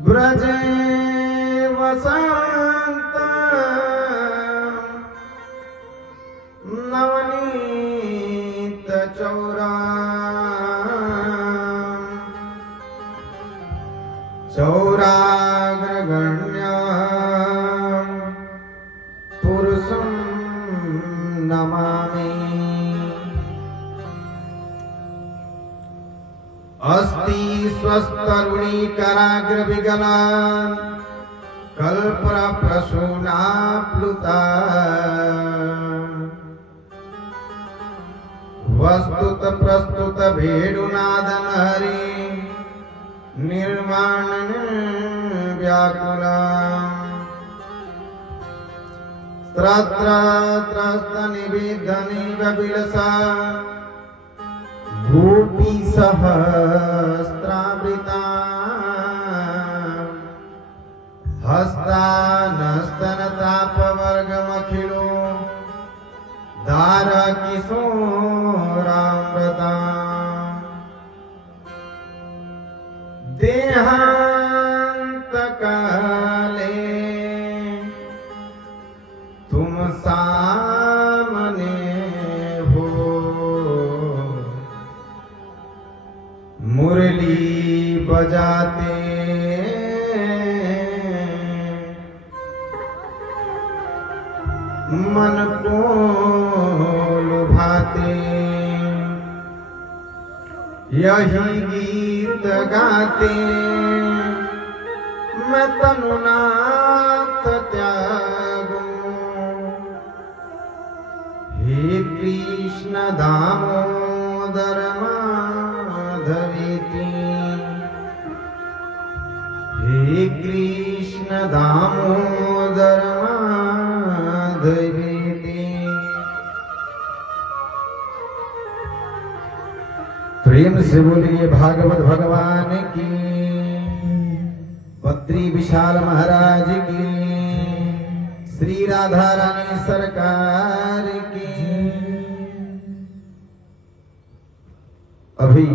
ब्रजे वसंत नवनीत चौरा चौराग्रगण्य पुरुषं नमामि। अस्ति स्वस्तरुणी कराग्र विगला कल्पर प्रसूना प्लुता वस्तुत प्रस्तुत भेडुनादन हरि निर्माण व्याकुला त्रत्र त्रस्त निवेदनी विलसा गोपी सहस्रावृता हस्तानस्तन तापवर्गमखिलो दार किशोरामृता देहांत काले तुम सामने हो मुरली बजाते मन को लुभाते यही गीत गाते मैं तनुनाथ त्यागूं। हे कृष्ण दामोदर माधवेति हे कृष्ण दामोदर माधवेति। प्रेम से बोलिए भागवत भगवान की, बद्री विशाल महाराज की, श्री राधा रानी सरकार की। अभी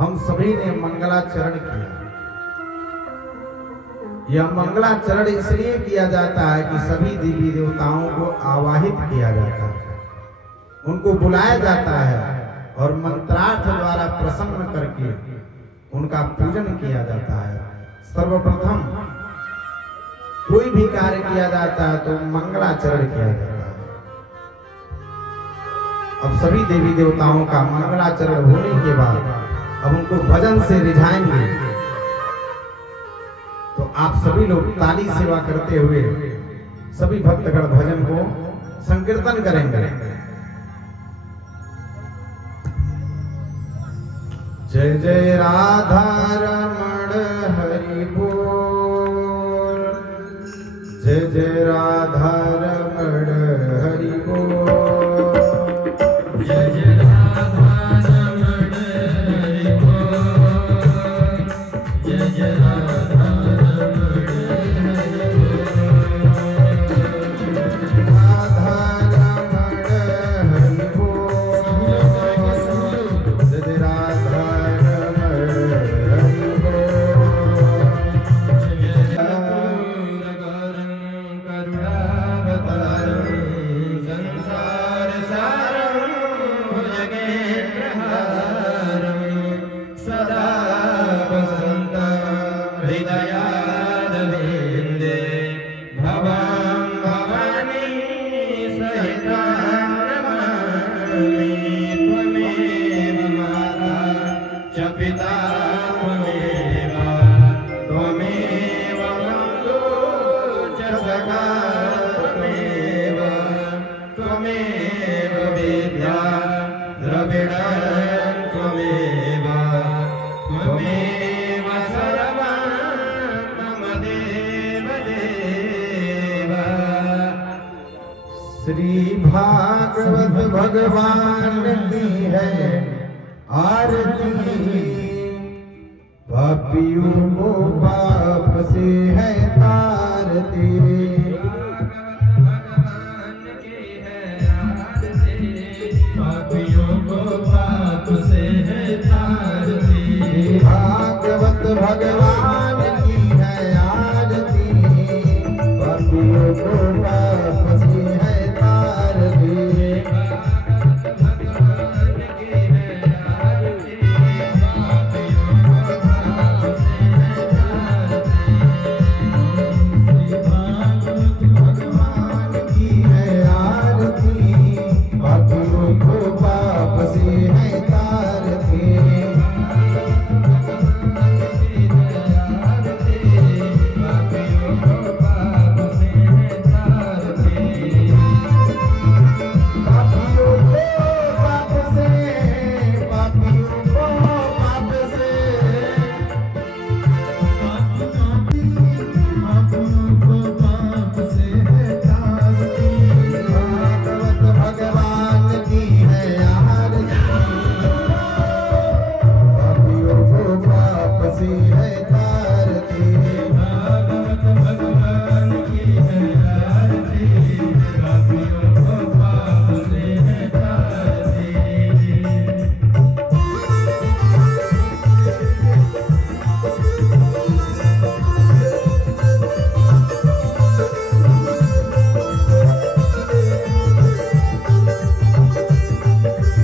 हम सभी ने मंगलाचरण किया। यह मंगलाचरण इसलिए किया जाता है कि सभी देवी देवताओं को आवाहित किया जाता है, उनको बुलाया जाता है और मंत्रार्थ द्वारा प्रसन्न करके उनका पूजन किया जाता है। सर्वप्रथम कोई भी कार्य किया जाता है तो मंगलाचरण किया जाता है। अब सभी देवी देवताओं का मंगलाचरण होने के बाद अब उनको भजन से रिझाएंगे, तो आप सभी लोग ताली सेवा करते हुए सभी भक्तगण भजन को संकीर्तन करेंगे। जय जय राधा रमण हरि बोल, जय जय राधा रमण हरि बोल, जय जय राधा रमण हरि बोल, जय जय राधा रमण हरि बोल, राधा रमण हरि बोल, जय जय राधा श्री भागवत भगवान की है आरती, पापियों को पाप से है तारती। भगवान की है आरती, पापियों को पाप से है तारती। भागवत भगवान की है है आरती, भागवत भगवान की है आरती, पापियों को पाप से है तारती।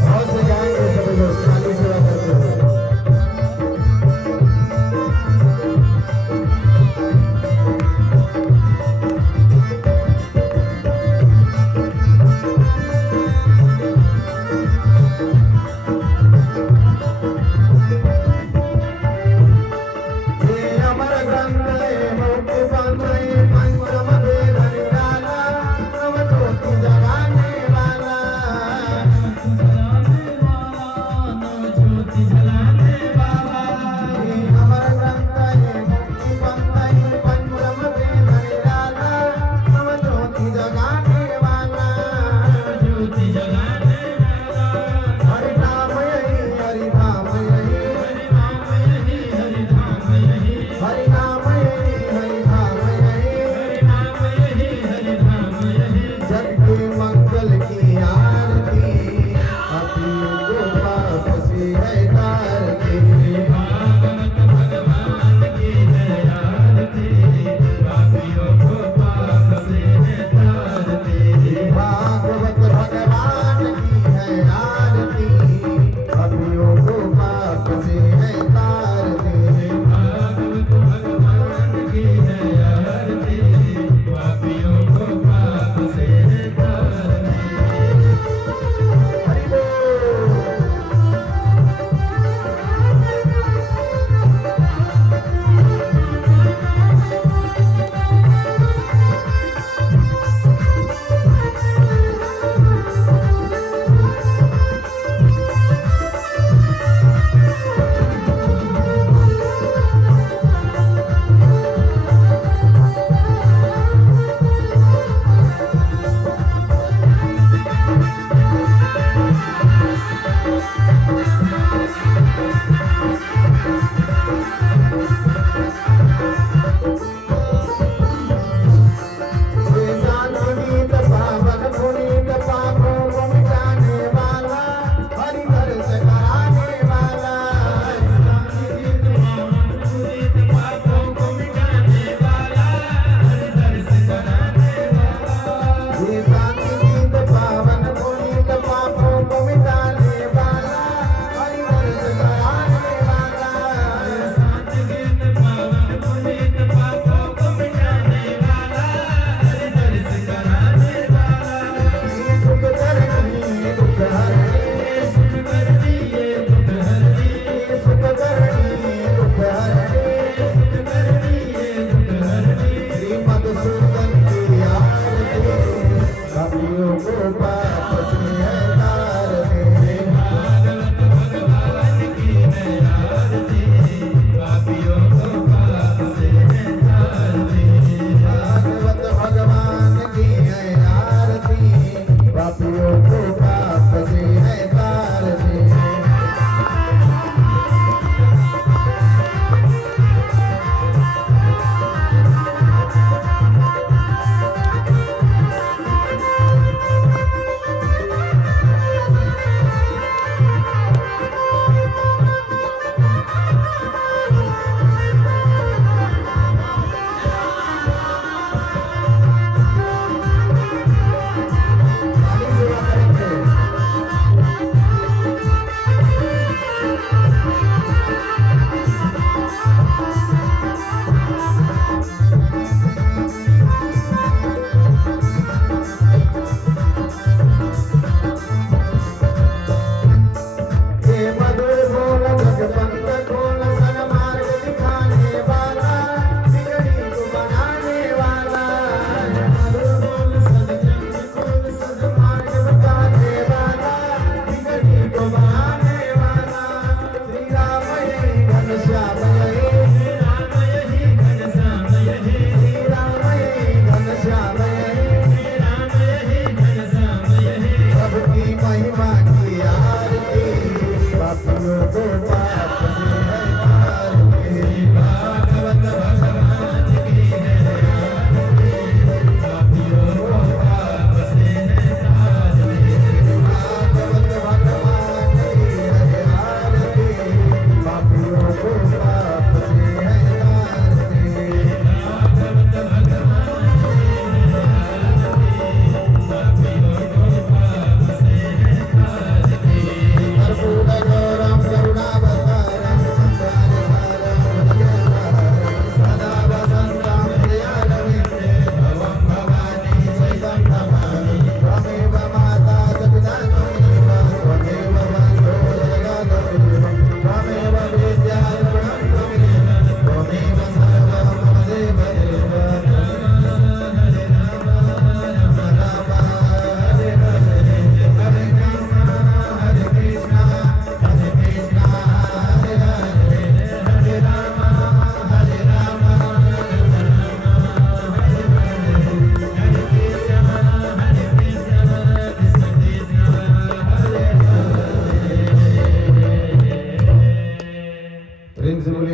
बहुत से गाएंगे सभी लोग, खाली सेवा करते हुए।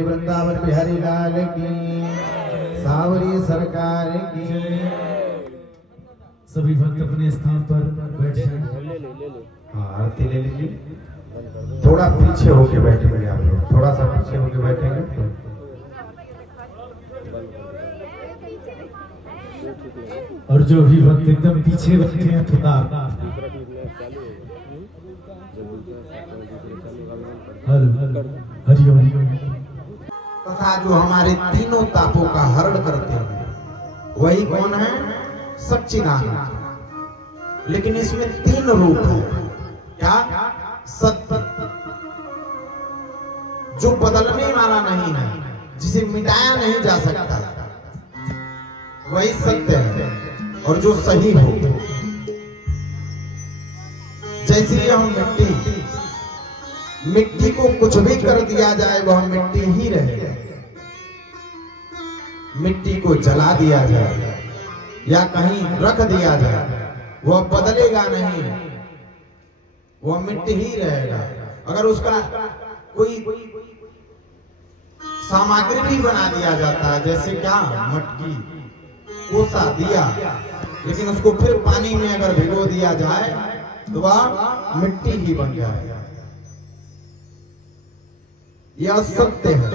वृंदावन बिहारी लाल की, सावरी सरकार की। सभी भक्त अपने स्थान पर बैठ जाएं। हाँ आरती ले लीजिए। थोड़ा पीछे होके बैठेंगे आप लोग, थोड़ा सा पीछे होके बैठेंगे। और जो भी भक्त एकदम पीछे बैठे हैं थोड़ा हरिओम। तथा जो हमारे तीनों तापों का हरण करते हैं वही कौन है? सच्चिदानंद। लेकिन इसमें तीन रूप है। क्या? सत्य, जो बदलने वाला नहीं है, जिसे मिटाया नहीं जा सकता, वही सत्य है। और जो सही हो, जैसे हम मिट्टी को कुछ भी कर दिया जाए वह मिट्टी ही रहेगा। मिट्टी को जला दिया जाए या कहीं रख दिया जाए वह बदलेगा नहीं, वह मिट्टी ही रहेगा। अगर उसका कोई सामग्री भी बना दिया जाता है, जैसे क्या? मटकी, कोसा दिया, लेकिन उसको फिर पानी में अगर भिगो दिया जाए तो वह मिट्टी ही बन जाएगा। यह सत्य है।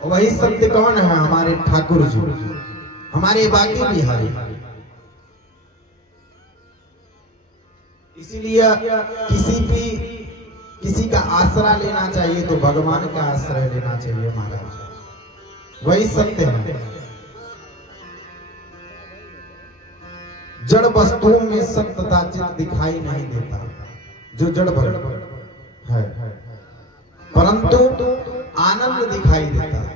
और वही सत्य कौन है? हमारे ठाकुर जी, हमारे बाकी बिहारी। इसीलिए किसी का आसरा लेना चाहिए तो भगवान का आश्रय लेना चाहिए महाराज। वही सत्य है। जड़ वस्तुओं में सत्यता चित्त दिखाई नहीं देता, जो जड़ है, परंतु आनंद दिखाई देता है।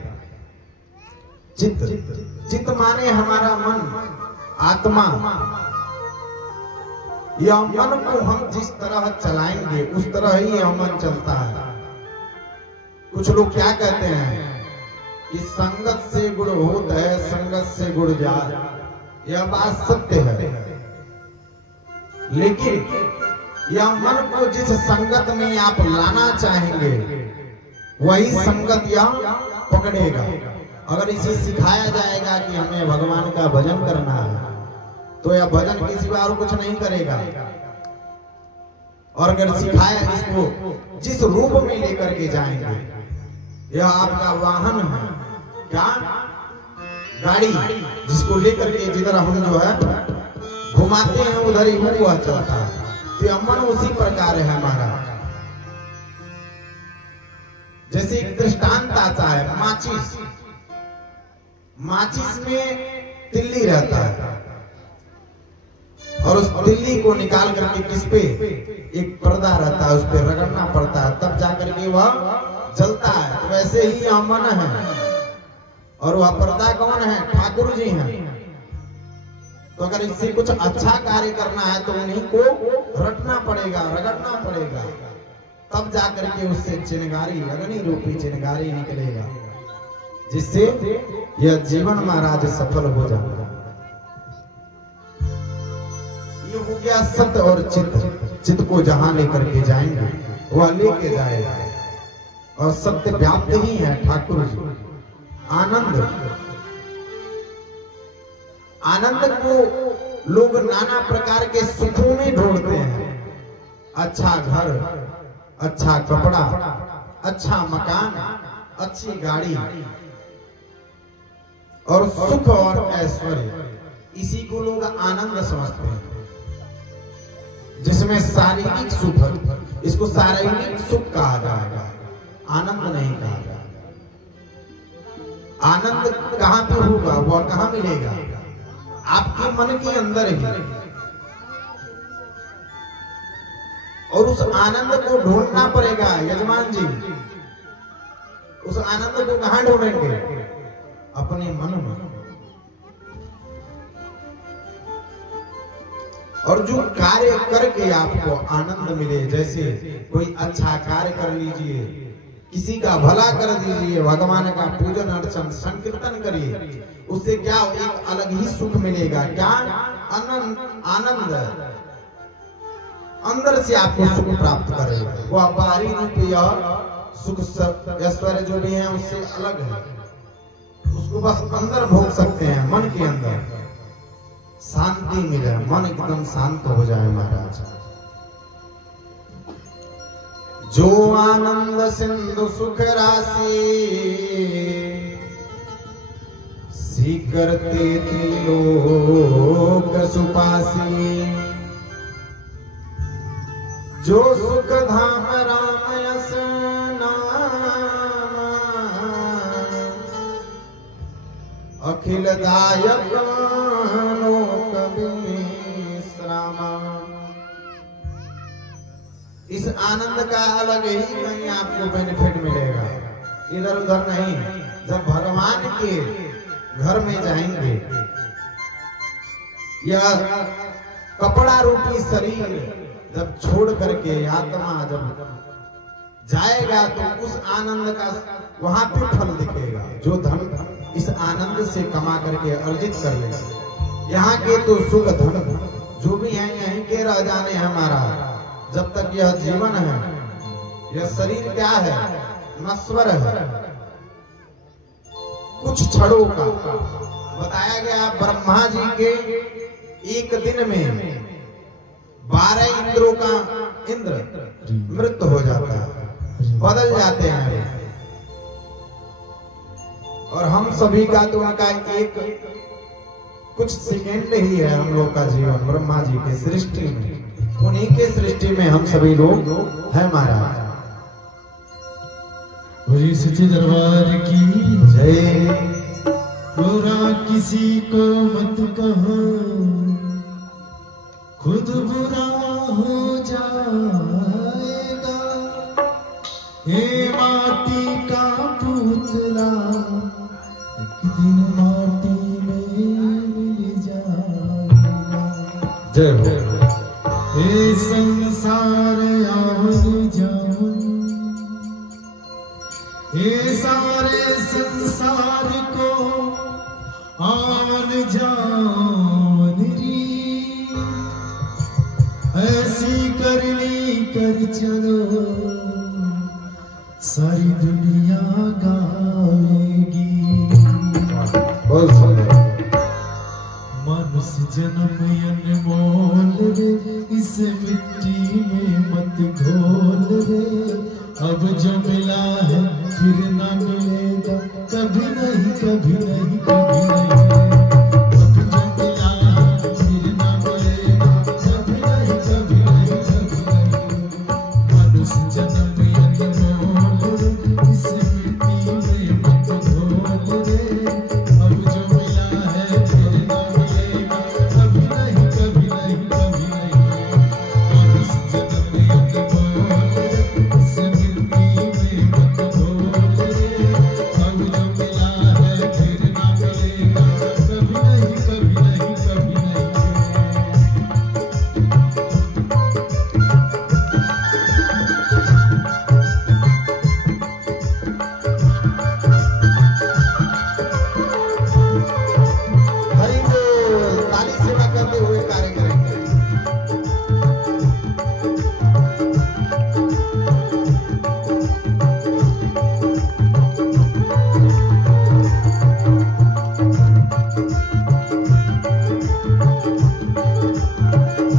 चित्त माने हमारा मन, आत्मा। यह मन को हम जिस तरह चलाएंगे उस तरह ही यह मन चलता है। कुछ लोग क्या कहते हैं कि संगत से गुण होता है, संगत से गुण जात। यह बात सत्य है, लेकिन यह मन को जिस संगत में आप लाना चाहेंगे वही संगत यह पकड़ेगा। अगर इसे सिखाया जाएगा कि हमें भगवान का भजन करना है तो यह भजन किसी बार कुछ नहीं करेगा। और अगर सिखाया इसको जिस रूप में लेकर के जाएंगे, यह आपका वाहन है, क्या? गाड़ी, जिसको लेकर के जिधर हम जो है घुमाते हैं उधर ही वह चलता है। तो मन उसी प्रकार है हमारा। जैसे एक दृष्टांत आता है, माचिस में तिल्ली रहता है और उस तिल्ली को निकाल करके किस पे? एक पर्दा रहता है, उस पे रगड़ना पड़ता है, तब जाकर के वह जलता है। तो वैसे ही यह मन है। और वह पर्दा कौन है? ठाकुर जी हैं। तो अगर इससे कुछ अच्छा कार्य करना है तो उन्हीं को रटना पड़ेगा, रगड़ना पड़ेगा, तब जाकर के उससे चिनगारी, अग्नि रूपी चिनगारी निकलेगा, जिससे यह जीवन महाराज सफल हो जाएगा। ये हो गया सत्य और चित्त को जहां लेकर के जाएंगे वह लेके जाएगा। और सत्य व्याप्त ही है ठाकुर जी। आनंद को लोग नाना प्रकार के सुखों में ढूंढते हैं। अच्छा घर, अच्छा कपड़ा, अच्छा मकान, अच्छी गाड़ी और सुख और ऐश्वर्य, इसी को लोग आनंद समझते हैं। जिसमें शारीरिक सुख, इसको शारीरिक सुख कहा जाएगा, आनंद नहीं कहा जाएगा। आनंद कहां पे होगा? वह कहां मिलेगा? आपके मन के अंदर ही। और उस आनंद को ढूंढना पड़ेगा यजमान जी। उस आनंद को कहां ढूंढेंगे? अपने मन में। और जो कार्य करके आपको आनंद मिले, जैसे कोई अच्छा कार्य कर लीजिए, किसी का भला कर दीजिए, भगवान का पूजन अर्चन संकीर्तन करिए, उससे क्या एक अलग ही सुख मिलेगा। क्या? आनंद अंदर से आपको सुख प्राप्त करेगा। वह बाहरी रूप या सुख ऐश्वर्य जो भी है उससे अलग है, उसको बस अंदर भोग सकते हैं, मन के अंदर शांति मिले, मन एकदम शांत हो जाए महाराज। जो आनंद सिंधु सुख राशि करते त्रिलोक सुपासी, जो सुख धाम राम यस नाम अखिल दायक लोक विश्राम। इस आनंद का अलग ही कहीं आपको बेनिफिट मिलेगा, इधर उधर नहीं। जब भगवान के घर में जाएंगे, यह कपड़ा रूपी शरीर जब छोड़ करके आत्मा जब जाएगा तो उस आनंद का वहां पे फल दिखेगा, जो धन इस आनंद से कमा करके अर्जित कर लेगा। यहाँ के तो सुख धन जो भी है यहीं के रह जाने हमारा, जब तक यह जीवन है, यह शरीर क्या है, नश्वर है, कुछ क्षणों का। बताया गया ब्रह्मा जी के एक दिन में 12 इंद्रों का इंद्र मृत्यु हो जाता है, बदल जाते हैं। और हम सभी का तो उनका एक कुछ सेकेंड ही है हम लोग का जीवन, ब्रह्मा जी के सृष्टि में, उन्हीं के सृष्टि में हम सभी लोग हैं महाराज। बोलिए सच्चे दरबार की जय। बुरा किसी को मत कहो, खुद बुरा हो जाएगा। हे माटी का पुतला एक दिन माटी में मिल जाएगा। जय हो। हे संसार आवन जावन, ये सारे संसार को आवन जावन री, ऐसी करनी कर चलो सारी दुनिया गाएगी। बहुत सुंदर। मनुष्य जन्म अनमोल रे, इस मिट्टी में मत घोल रे। अब जो मिला है फिर ना मिलेगा, कभी नहीं कभी नहीं कभी नहीं। अब जो मिला है फिर ना मिलेगा, कभी नहीं कभी नहीं कभी नहीं। मनुष्य जन्म अनमोल रे, इस मिट्टी में मत घोल रे। अब जो मिला है फिर ना मिलेगा, कभी नहीं कभी नहीं कभी नहीं। मनुष्य जन्म अनमोल रे, इस मिट्टी में मत घोल रे। अब जो मिला है फिर ना मिलेगा, कभी नहीं कभी नहीं कभी नहीं। हरि बोल। ताली सेवा करते हुए कार्य करेंगे।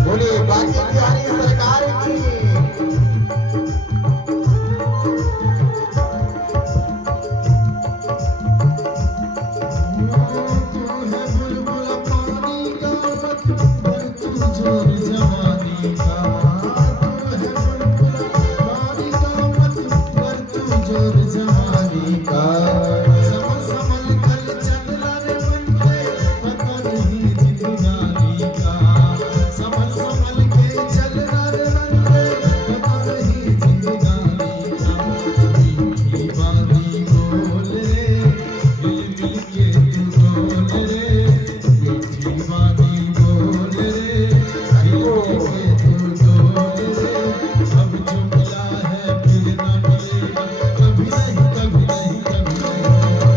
बोलिए बाकी बिहारी सरकार की। तू है बुलबुल पानी का मत पर तू जोर जवानी का। तू है बुलबुल पानी का मत पर तू जोर जवानी का। संभल संभल कर चल रे बंदे, पता नहीं जिंदगानी का। संभल संभल के चल रे बंदे, पता नहीं जिंदगानी का। मीठी बानी बोल रे, मिल मिल के तू बोल रे। मीठी बानी बोल रे, मिल मिल के तू बोल रे। अब जो मिला है फिर ना मिलेगा, कभी नहीं कभी नहीं कभी नहीं।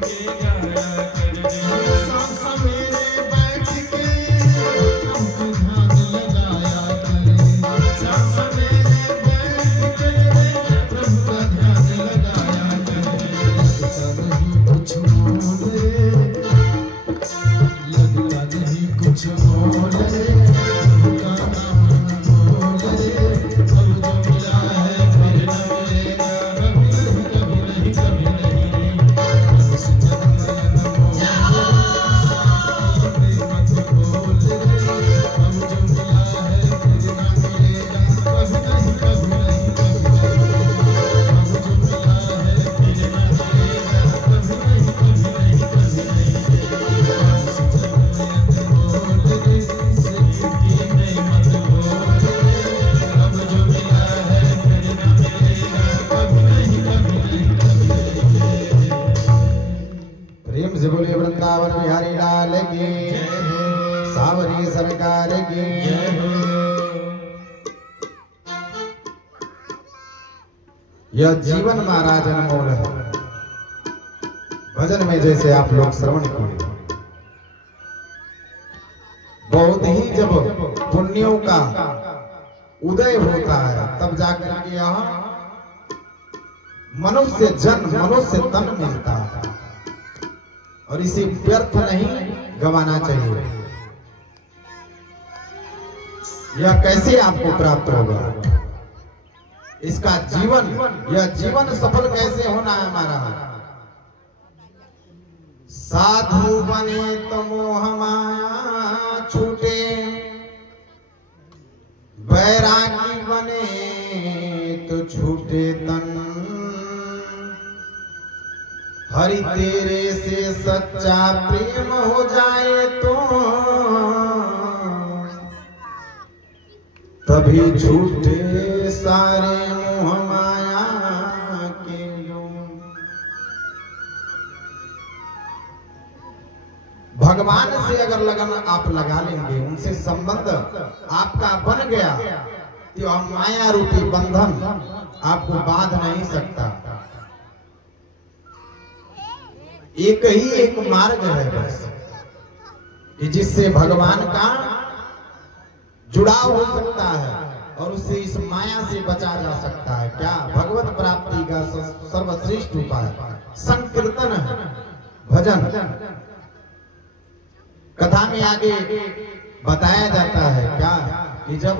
के गाया कर रे सांस मेरे बैठ के प्रभु का ध्यान लगाया कर रे सांस मेरे बैठ के प्रभु का ध्यान लगाया कर रे लगता नहीं कुछ मोल रे लगता नहीं कुछ मोल रे प्रभु का नाम मोल रे अब जो मिला है फिर न मिलेगा कभी नहीं कभी नहीं उस जन्म में मोल रे मत बोल रे अब जो मिला है फिर न मिलेगा कभी नहीं कभी नहीं अब जो मिला है फिर न मिलेगा कभी नहीं कभी नहीं उस जन्म में बोल रे से नहीं मत बोल रे अब जो मिला है फिर न मिलेगा कभी नहीं कभी नहीं प्रेम से बोले वृंदावन बिहारी लाल की, सावरी सरकार की। यह जीवन महाराज अनमोल है। भजन में जैसे आप लोग श्रवण किए, बहुत ही जब पुण्यों का उदय होता है तब जाकर के यहाँ मनुष्य जन्म मनुष्य तन मिलता है और इसे व्यर्थ नहीं गंवाना चाहिए। यह कैसे आपको प्राप्त होगा, इसका जीवन, यह जीवन सफल कैसे होना है हमारा। साधु बने तो मोह माया छूटे, बैरागी बने तो छूटे तन, हरि तेरे से सच्चा प्रेम हो जाए तो तभी छूटे सारे मोह माया के योग। भगवान से अगर लगन आप लगा लेंगे, उनसे संबंध आपका बन गया तो माया रूपी बंधन आपको बांध नहीं सकता। एक ही एक मार्ग है बस कि जिससे भगवान का जुड़ाव हो सकता है और उससे इस माया से बचा जा सकता है। क्या भगवत प्राप्ति का सर्वश्रेष्ठ उपाय संकीर्तन है, भजन। कथा में आगे बताया जाता है क्या कि जब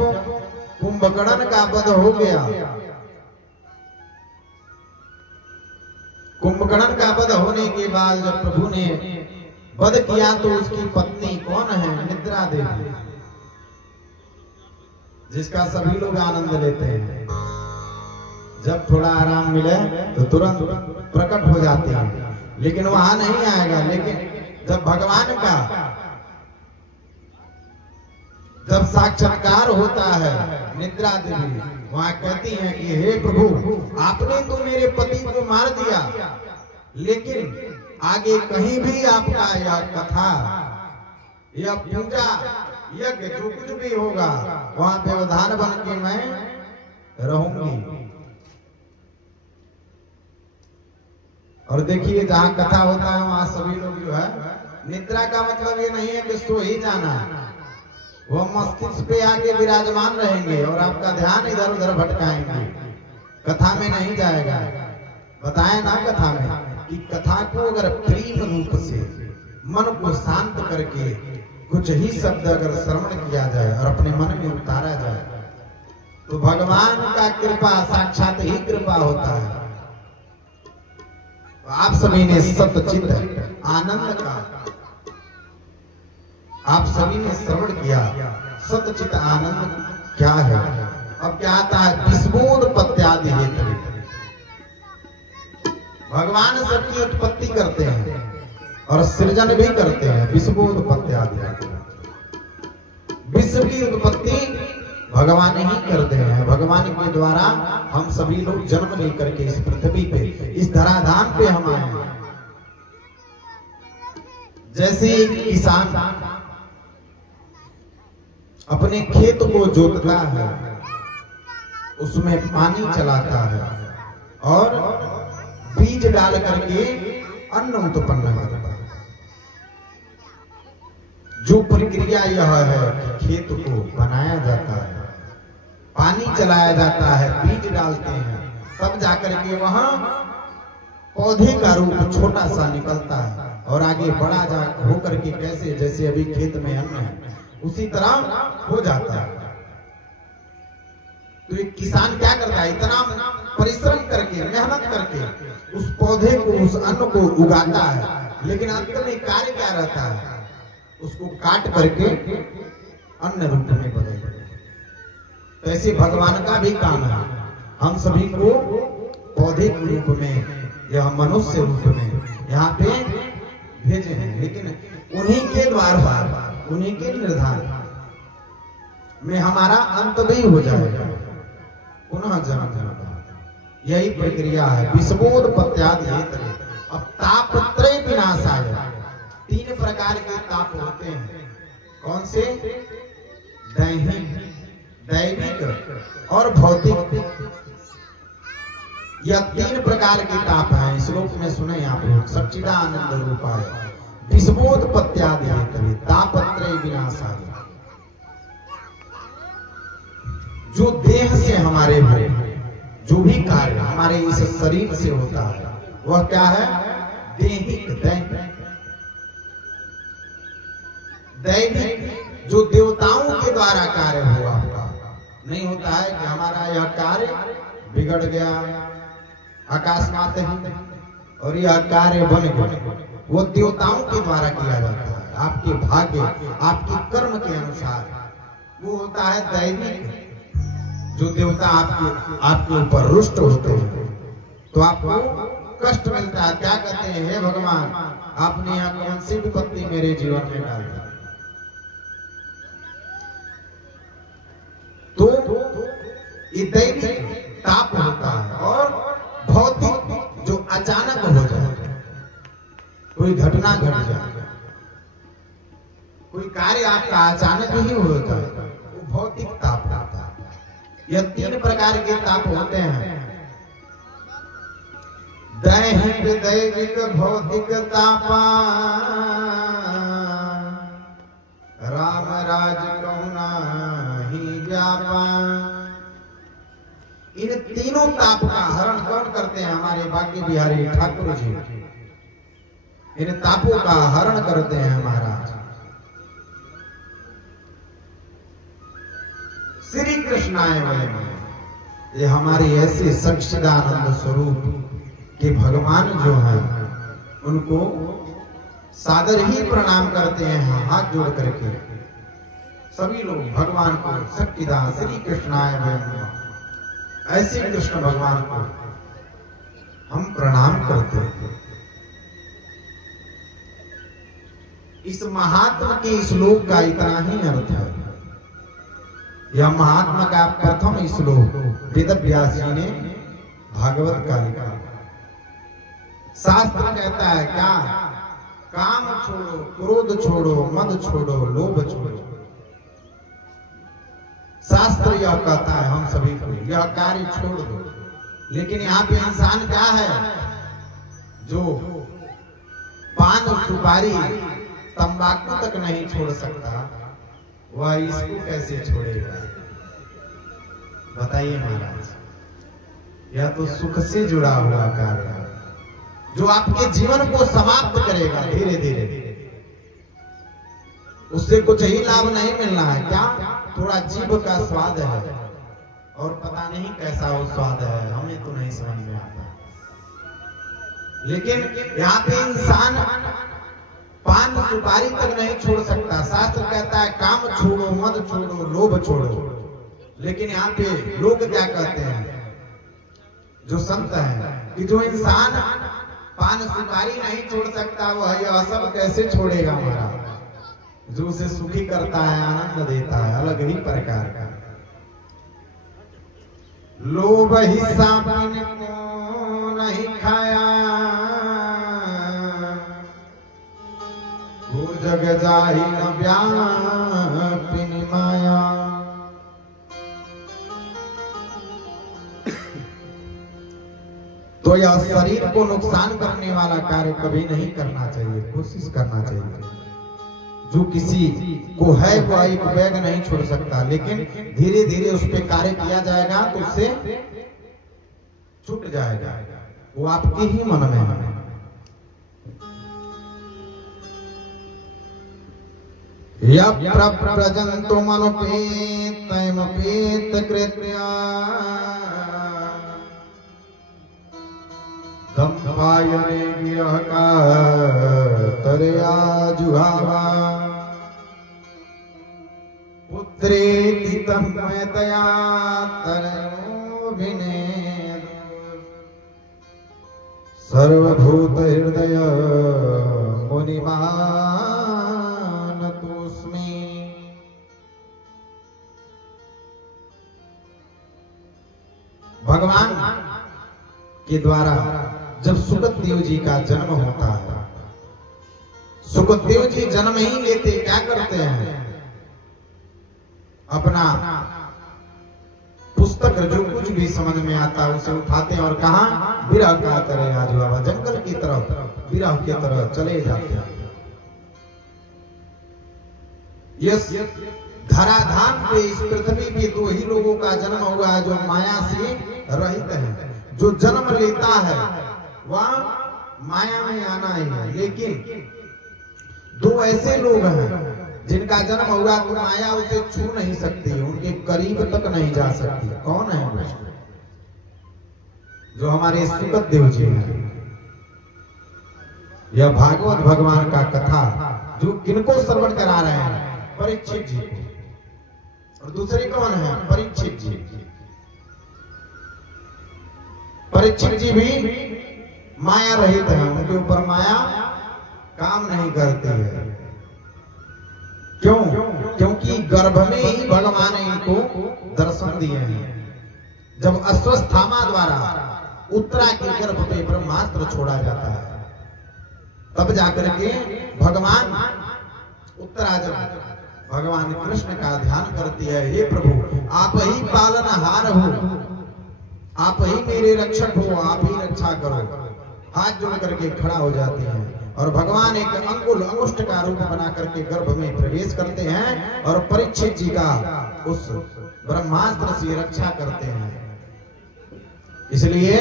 कुंभकर्ण का वध हो गया, कुंभकर्ण का वध होने के बाद जब प्रभु ने वध किया तो उसकी पत्नी कौन है, निद्रा देवी, जिसका सभी लोग आनंद लेते हैं। जब थोड़ा आराम मिले तो तुरंत प्रकट हो जाते हैं, लेकिन वहां नहीं आएगा। लेकिन जब भगवान का जब साक्षात्कार होता है, निद्रा देवी वहां कहती हैं कि हे प्रभु, आपने तो मेरे पति को मार दिया, लेकिन आगे कहीं भी आपका यह कथा, यह पूजा, यज्ञ जो कुछ भी होगा वहां व्यवधान बन के मैं रहूंगी। और देखिए जहां कथा होता है वहां सभी लोग जो है, निद्रा का मतलब ये नहीं है कि सो ही जाना, वह मस्तिष्क पे आके विराजमान रहेंगे और आपका ध्यान इधर उधर भटकाएंगे, कथा में नहीं जाएगा। बताया ना कथा में कि कथा को अगर प्रेम रूप से मन को शांत करके कुछ ही शब्द अगर श्रवण किया जाए और अपने मन में उतारा जाए तो भगवान का कृपा साक्षात ही कृपा होता है। आप सभी ने सतचित आनंद का आप सभी ने श्रवण किया। सतचित आनंद क्या है? अब क्या आता है? विश्वोत्पत्त्यादि हेतु भगवान सबकी उत्पत्ति करते हैं और सृजन भी करते हैं। विश्वोत्पत्त्यादि, विश्व की उत्पत्ति भगवान ही करते हैं। भगवान के द्वारा हम सभी लोग जन्म लेकर के इस पृथ्वी पे, इस धराधाम पे हम आए हैं। जैसे एक किसान अपने खेत को जोतता है, उसमें पानी चलाता है और बीज डाल करके अन्न उत्पन्न करता है। जो प्रक्रिया यह है कि खेत को बनाया जाता है, पानी चलाया जाता है, बीज डालते हैं, तब जाकर के वहां पौधे का रूप छोटा सा निकलता है और आगे बड़ा जा होकर के कैसे जैसे अभी खेत में अन्न है उसी तरह हो जाता है। तो एक किसान क्या करता है, इतना परिश्रम करके मेहनत करके उस पौधे को उस अन्न को उगाता है, लेकिन अंत में कार्य क्या रहता है, उसको काट करके अन्न रूप में बदल देता है। तो ऐसे भगवान का भी काम है, हम सभी को पौधे के रूप में या मनुष्य रूप में यहाँ पे भेजे हैं, लेकिन उन्हीं के द्वारा उन्हीं के निर्धार में हमारा अंत भी हो जाएगा, पुनः जन्म होगा। यही प्रक्रिया है। विश्वोत्पत्त्यादिहेतु। अब तापत्रय विनाशाय, 3 प्रकार के ताप होते हैं। कौन से? दैहिक, दैविक और भौतिक। यह 3 प्रकार के ताप हैं। श्लोक में सुने आप लोग। सच्चिदानंद रूपाय विश्वोत्पत्त्यादिहेतु तापत्रय विनाशाय। जो देह से हमारे हो, जो भी कार्य हमारे इस शरीर से होता है वह क्या है? दैहिक, दैविक जो देवताओं के द्वारा कार्य हो आपका। नहीं होता है कि हमारा यह कार्य बिगड़ गया अकस्मात ही और यह कार्य बन गया, वो देवताओं के द्वारा किया जाता है, आपके भाग्य आपके कर्म के अनुसार। वो होता है दैविक, जो देवता आपके ऊपर रुष्ट होते हैं तो आपको कष्ट मिलता है। क्या कहते हैं, हे भगवान आपने यहाँ कौन सी विपत्ति मेरे जीवन में डाल दी। तो ये दैविक ताप होता है। और भौतिक जो अचानक हो जाए, कोई घटना घट जाए, कोई कार्य आपका अचानक ही होता है, वो भौतिक ताप होता है। यह 3 प्रकार के ताप होते हैं। दैहिक, दैविक, भौतिक तापा राम राज कौना ही जापा। इन तीनों ताप का हरण कौन करते हैं? हमारे बाकी बिहारी ठाकुर जी इन तापों का हरण करते हैं महाराज। श्री कृष्णाय वयम्। ये हमारे ऐसे सच्चिदानंद स्वरूप के भगवान जो हैं उनको सादर ही प्रणाम करते हैं, हाथ जोड़ करके सभी लोग भगवान को सच्चिदानंद श्री कृष्णाय वयम्, ऐसे कृष्ण भगवान को हम प्रणाम करते हैं। इस महात्मा के श्लोक का इतना ही अर्थ है। यह महात्मा का प्रथम श्लोक वेद व्यास जी ने भागवत का लिखा। शास्त्र कहता है क्या? काम छोड़ो, क्रोध छोड़ो, मद छोड़ो, लोभ छोड़ो। शास्त्र यह कहता है हम सभी को यह कार्य छोड़ दो। लेकिन यहाँ पे इंसान क्या है? जो पान, सुपारी, तंबाकू तक नहीं छोड़ सकता, वह इसको कैसे छोड़ेगा? बताइए महाराज। यह तो सुख से जुड़ा हुआ कार्य है जो आपके जीवन को समाप्त करेगा धीरे धीरे। उससे कुछ ही लाभ नहीं मिलना है। क्या? थोड़ा जीभ का स्वाद है और पता नहीं कैसा वो स्वाद है, हमें तो नहीं समझ में आता। लेकिन यहाँ पे इंसान पान सुपारी तक नहीं छोड़ सकता। शास्त्र कहता है काम छोड़ो, मद छोड़ो, लोभ छोड़ो। लेकिन यहाँ पे लोग क्या कहते हैं, जो संत हैं, कि जो इंसान पान सुपारी नहीं छोड़ सकता वह यह सब कैसे छोड़ेगा महाराज? जो उसे सुखी करता है, आनंद देता है, अलग ही प्रकार का। लोभ हिस्सा बिन को नहीं खाया, वो जग जाहि न व्यापिनी माया। तो तो यह शरीर को नुकसान करने वाला कार्य कभी नहीं करना चाहिए, कोशिश करना चाहिए। जो किसी को है वो एक बैग नहीं छोड़ सकता, लेकिन धीरे धीरे उस पर कार्य किया जाएगा तो उससे छूट जाएगा, वो आपके ही मन में है। यप्रजन्तु मनुपेतमपेत कृत्या दम्पायने गिरह का तरया जुहावा पुत्रेति तन्मयतया तरयो विनेद सर्वभूत हृदय मुनिमानतोस्मि। भगवान के द्वारा जब सुखदेव जी का जन्म होता है, सुखदेव जी जन्म ही लेते क्या करते हैं, अपना पुस्तक जो कुछ भी समझ में आता है उसे उठाते हैं और कहा विरह का तरह आज बाबा जंगल की तरफ विरह की तरह चले जाते हैं। यस धराधाम पे इस पृथ्वी पे दो ही लोगों का जन्म हुआ है जो माया से रहित है। जो जन्म लेता है वह माया में आना ही है, लेकिन दो ऐसे लोग हैं जिनका जन्म हुआ तो माया उसे छू नहीं सकती, उनके करीब तक नहीं जा सकती। कौन है वो? जो हमारे सुखदेव जी हैं। यह भागवत भगवान का कथा जो किनको श्रवण करा रहे हैं, परीक्षित जी को। और दूसरे कौन है? परीक्षित जी। परीक्षित जी भी माया रहित है, उनके ऊपर माया काम नहीं करती है। क्यों? क्योंकि गर्भ में ही भगवान ने इनको दर्शन दिए हैं। जब अश्वत्थामा द्वारा उत्तरा के गर्भ पे ब्रह्मास्त्र छोड़ा जाता है, तब जाकर के भगवान उत्तरा जब भगवान कृष्ण का ध्यान करती है, हे प्रभु आप ही पालनहार हो, आप ही मेरे रक्षक हो, आप ही रक्षा करो। हाथ जोड़ करके खड़ा हो जाती है और भगवान एक अंगुल अंगुष्ठ का रूप बना करके गर्भ में प्रवेश करते हैं और परीक्षित जी का उस ब्रह्मास्त्र से रक्षा करते हैं। इसलिए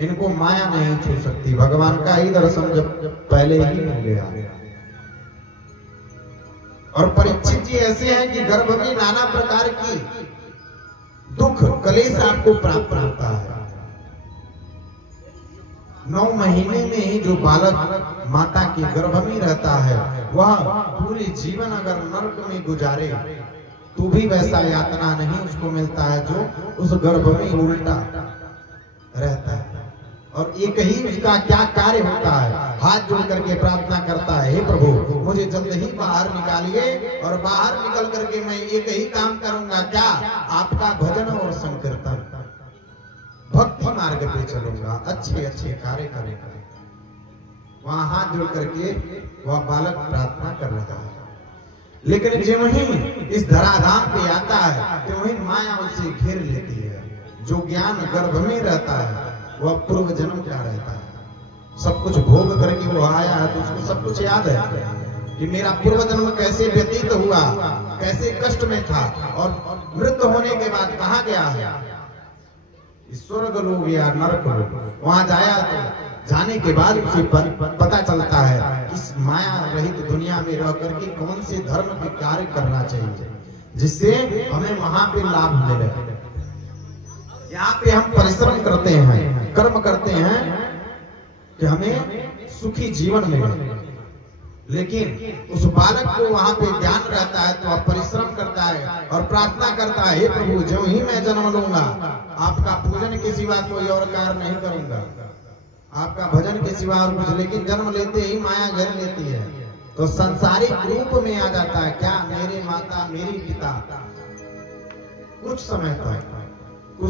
इनको माया नहीं छू सकती। भगवान का ही दर्शन जब पहले ही मिल गया। और परीक्षित जी ऐसे हैं कि गर्भ में नाना प्रकार की दुख कलेश आपको प्राप्त होता है। 9 महीने में ही जो बालक माता के गर्भ में रहता है वह पूरे जीवन अगर नरक में गुजारे तो भी वैसा यातना नहीं उसको मिलता है जो उस गर्भ में उल्टा रहता है। और एक ही उसका क्या कार्य होता है, हाथ जोड़ करके प्रार्थना करता है, हे प्रभु मुझे जल्द ही बाहर निकालिए और बाहर निकल करके मैं एक ही काम करूंगा, क्या? आपका भजन और संकीर्तन, भक्ति मार्ग पे चलूंगा, अच्छे अच्छे कार्य करेंगे। वहां हाथ जोड़ करके वह बालक प्रार्थना कर रहा है। लेकिन जब ही इस धराधाम पे आता है तो वही माया उसे घेर लेती है। जो ज्ञान गर्भ में रहता है वह पूर्व जन्म क्या रहता है, सब कुछ भोग करके वो आया है तो उसको सब कुछ याद है कि मेरा पूर्व जन्म कैसे व्यतीत हुआ, कैसे कष्ट में था और मृत्यु होने के बाद कहाँ गया है, स्वर्ग लोग या नरक लोग। वहां जाया तो जाने के बाद उसे पता चलता है इस माया रहित दुनिया में रह करके कौन से धर्म के कार्य करना चाहिए जिससे हमें वहां पे लाभ मिले। यहाँ पे हम परिश्रम करते हैं, कर्म करते हैं कि हमें सुखी जीवन मिले, लेकिन उस बालक को वहां पे ज्ञान रहता है तो आप परिश्रम करता है और प्रार्थना करता है, हे प्रभु जो ही मैं जन्म लूंगा आपका पूजन के सिवा कोई और कार्य नहीं करूंगा, आपका भजन के सिवा और कुछ। लेकिन जन्म लेते ही माया घेर लेती है तो संसारिक रूप में आ जाता है। क्या? मेरे माता मेरी पिता। कुछ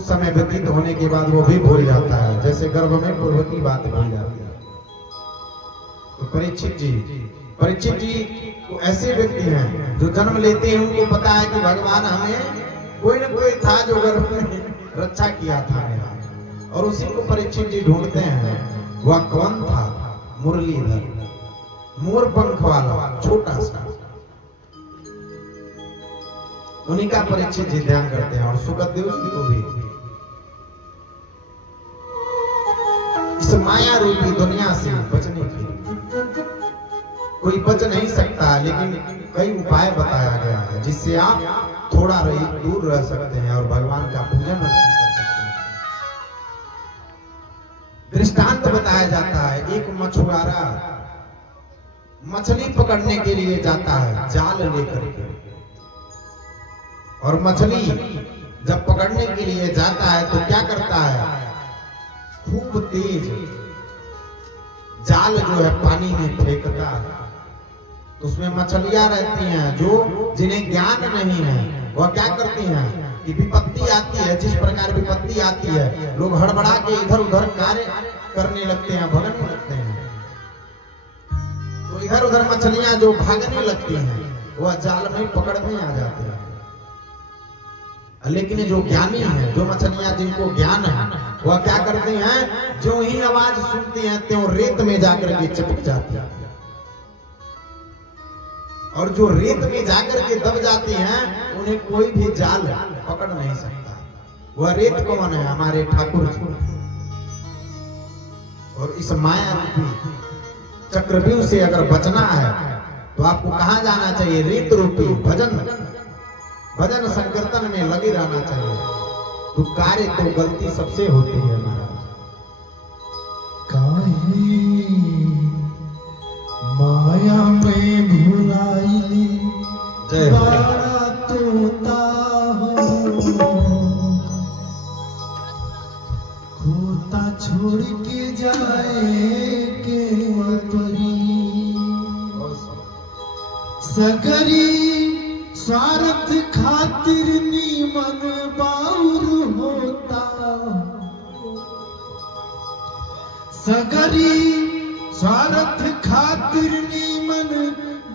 समय व्यतीत होने के बाद वो भी भूल जाता है, जैसे गर्भ में पूर्व की बात भूल जाती है। तो परीक्षित जी वो ऐसे व्यक्ति हैं जो जन्म लेते हैं, उनको पता है कि भगवान हमें कोई न कोई था जो गर्भ में रक्षा किया था और उसी को परीक्षित जी ढूंढते हैं। वह कौन था? मुरलीधर, मोर पंख वाला छोटा सा, उन्हीं का परीक्षित जी ध्यान करते हैं। और सुखदेव जी को भी इस माया रूपी दुनिया से बचने के लिए कोई बच नहीं सकता, लेकिन कई उपाय बताया गया है जिससे आप थोड़ा दूर रह सकते हैं और भगवान का पूजन अर्चन कर सकते हैं। दृष्टांत बताया जाता है, एक मछुआरा मछली पकड़ने के लिए जाता है जाल लेकर के, और मछली जब पकड़ने के लिए जाता है तो क्या करता है, खूब तेज जाल जो है पानी में फेंकता है। तो उसमें मछलियां रहती हैं जो जिन्हें ज्ञान नहीं है, वह क्या करती हैं कि विपत्ति आती है, जिस प्रकार विपत्ति आती है लोग हड़बड़ा के इधर उधर कार्य करने लगते हैं, भगने लगते हैं। तो इधर उधर मछलियां जो भागने लगती हैं वह जाल में पकड़ में आ जाते हैं। लेकिन जो ज्ञानी है, जो मछलियां जिनको ज्ञान है, वह क्या करते हैं, जो ही आवाज सुनती हैं त्यों रेत में जाकर के चिपक जाती है, और जो रेत में जाकर के दब जाती हैं उन्हें कोई भी जाल पकड़ नहीं सकता। वह रेत कौन है? हमारे ठाकुर जी। और इस माया रूपी चक्रव्यूह से अगर बचना है तो आपको कहां जाना चाहिए? रेत रूपी भजन संकीर्तन में लगे रहना चाहिए। तो कार्य तो गलती सबसे होती है महाराज। माया में भुलाई बड़ा तोता हो, खोता छोड़ के जाए के परी, सगरी स्वार्थ खातिर नीमन बाउर होता, सगरी स्वार्थ खातिर नीमन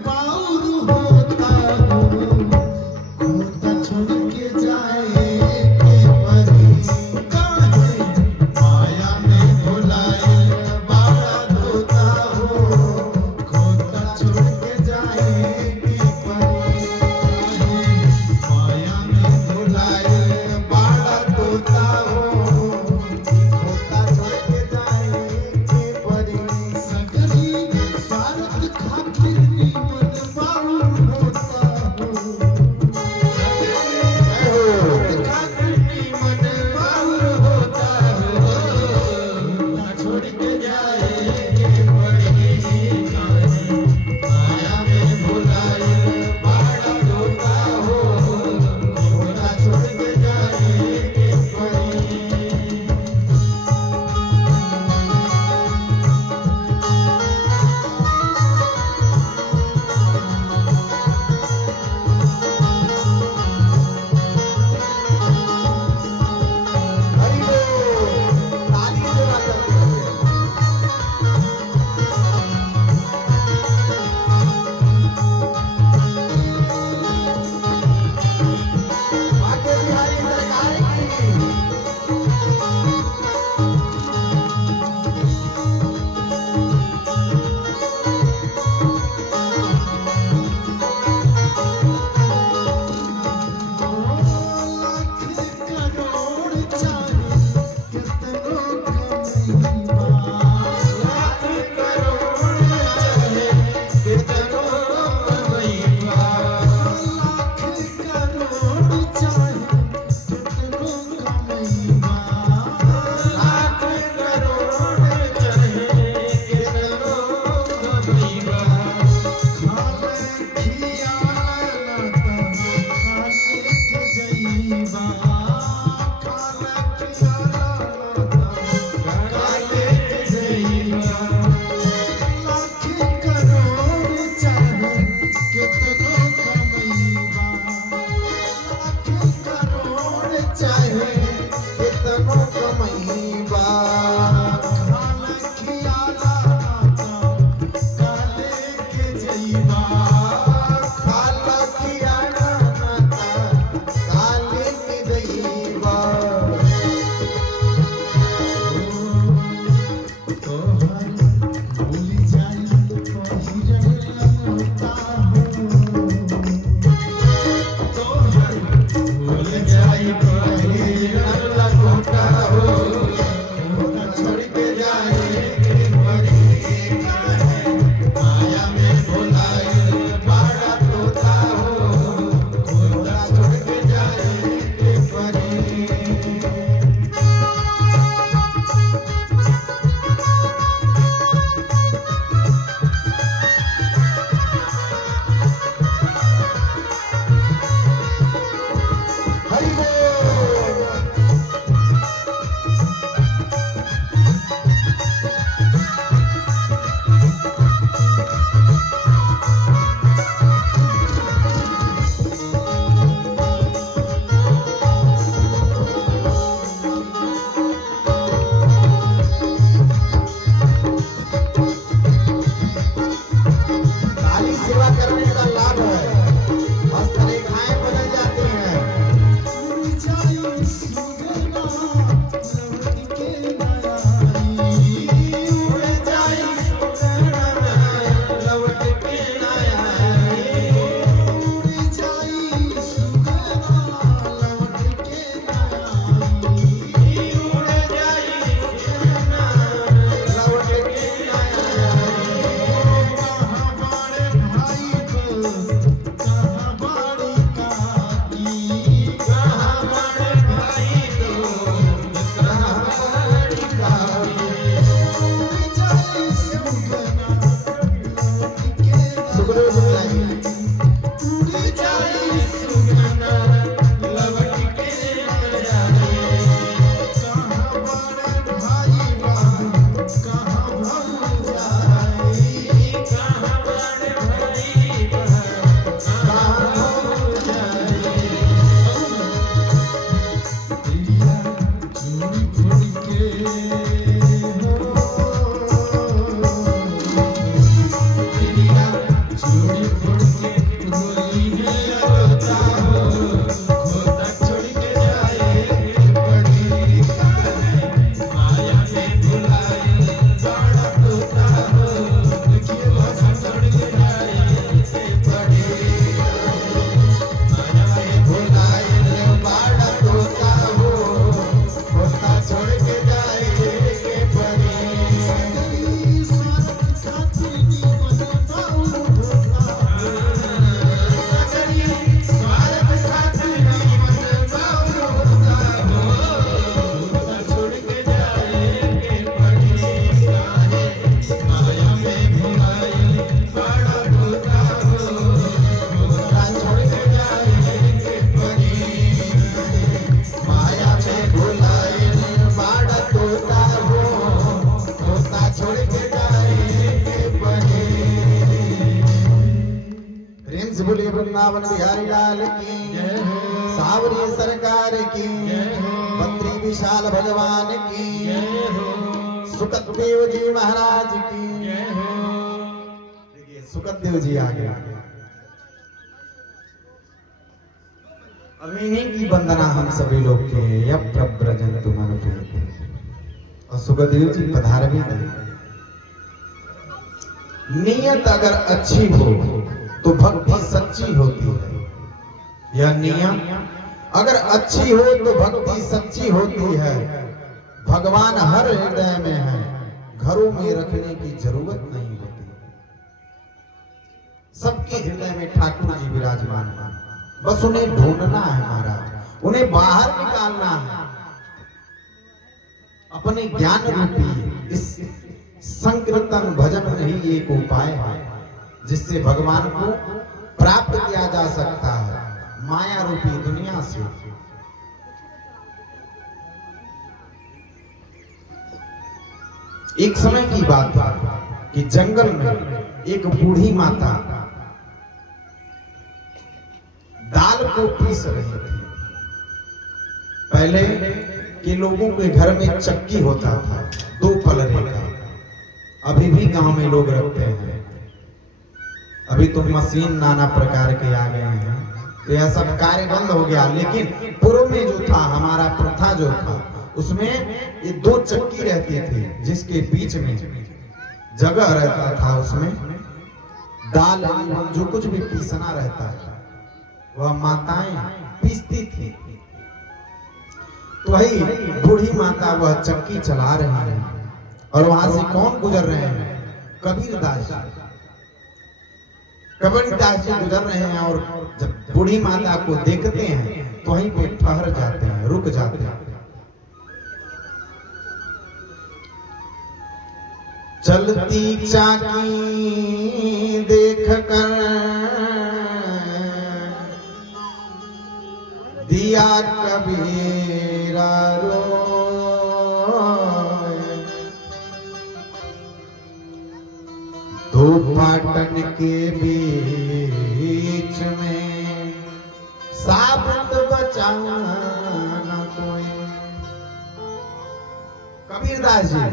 बाउर होता हो, खोता छोड़ के जाए के परी, काहे माया में भुलाए बड़ा तोता हो, खोता छोड़ के जाए के परी, माया में भुलाए बड़ा तोता हो, खोता छोड़ के जाए के परी, सगरी स्वार्थ खातिर नीमन बाउर होता हो, खातिर नीमन बाउर होता हो, खोता छोड़ के जाए के परी, माया में भुलाए बड़ा तोता हो, खोता छोड़ के जाए के परी। हरि बोल, ताली से बात करते हैं। बाके बिहारी सरकार की सेवा करने का लाभ है, हस्तरेखाएं बदल जाती हैं। वृंदावन बिहारी लाल की, सावरी सरकार की, बद्री विशाल भगवान की, सुखदेव जी महाराज की। देखिए सुखदेव जी आ गए। अब इन्हीं की वंदना हम सभी लोग के यप प्रव्रजन्तु मनुते। और सुखदेव जी पधार भी थे। नियत अगर अच्छी हो तो भक्ति सच्ची होती है। यह नियम अगर अच्छी हो तो भक्ति सच्ची होती है। भगवान हर हृदय में है, घरों में रखने की जरूरत नहीं होती। सबके हृदय में ठाकुर जी विराजमान है, बस उन्हें ढूंढना है महाराज, उन्हें बाहर निकालना है। अपने ज्ञान रूपी इस संकीर्तन भजन ही एक उपाय है जिससे भगवान को प्राप्त किया जा सकता है माया रूपी दुनिया से। एक समय की बात था कि जंगल में एक बूढ़ी माता दाल को पीस रही थी। पहले के लोगों के घर में चक्की होता था, 2 पलरे का। अभी भी गांव में लोग रखते हैं। अभी तो मशीन नाना प्रकार के आ गए हैं, तो यह सब कार्य बंद हो गया। लेकिन पूर्व में जो था, हमारा प्रथा जो था, उसमें ये 2 चक्की रहती थी जिसके बीच में जगह रहता था। उसमें दाल जो कुछ भी पीसना रहता है वह माताएं पीसती थी। तो वही बूढ़ी माता वह चक्की चला रही है और वहां से कौन गुजर रहे हैं? कबीरदास जी गुजर रहे हैं। और जब बूढ़ी माता को देखते हैं तो वहीं पे ठहर जाते हैं, रुक जाते हैं। चलती चाकी देख कर दिया कबीरा रोए, 2 पाटन के बीच में साबुत बचाना कोई। कबीरदास जी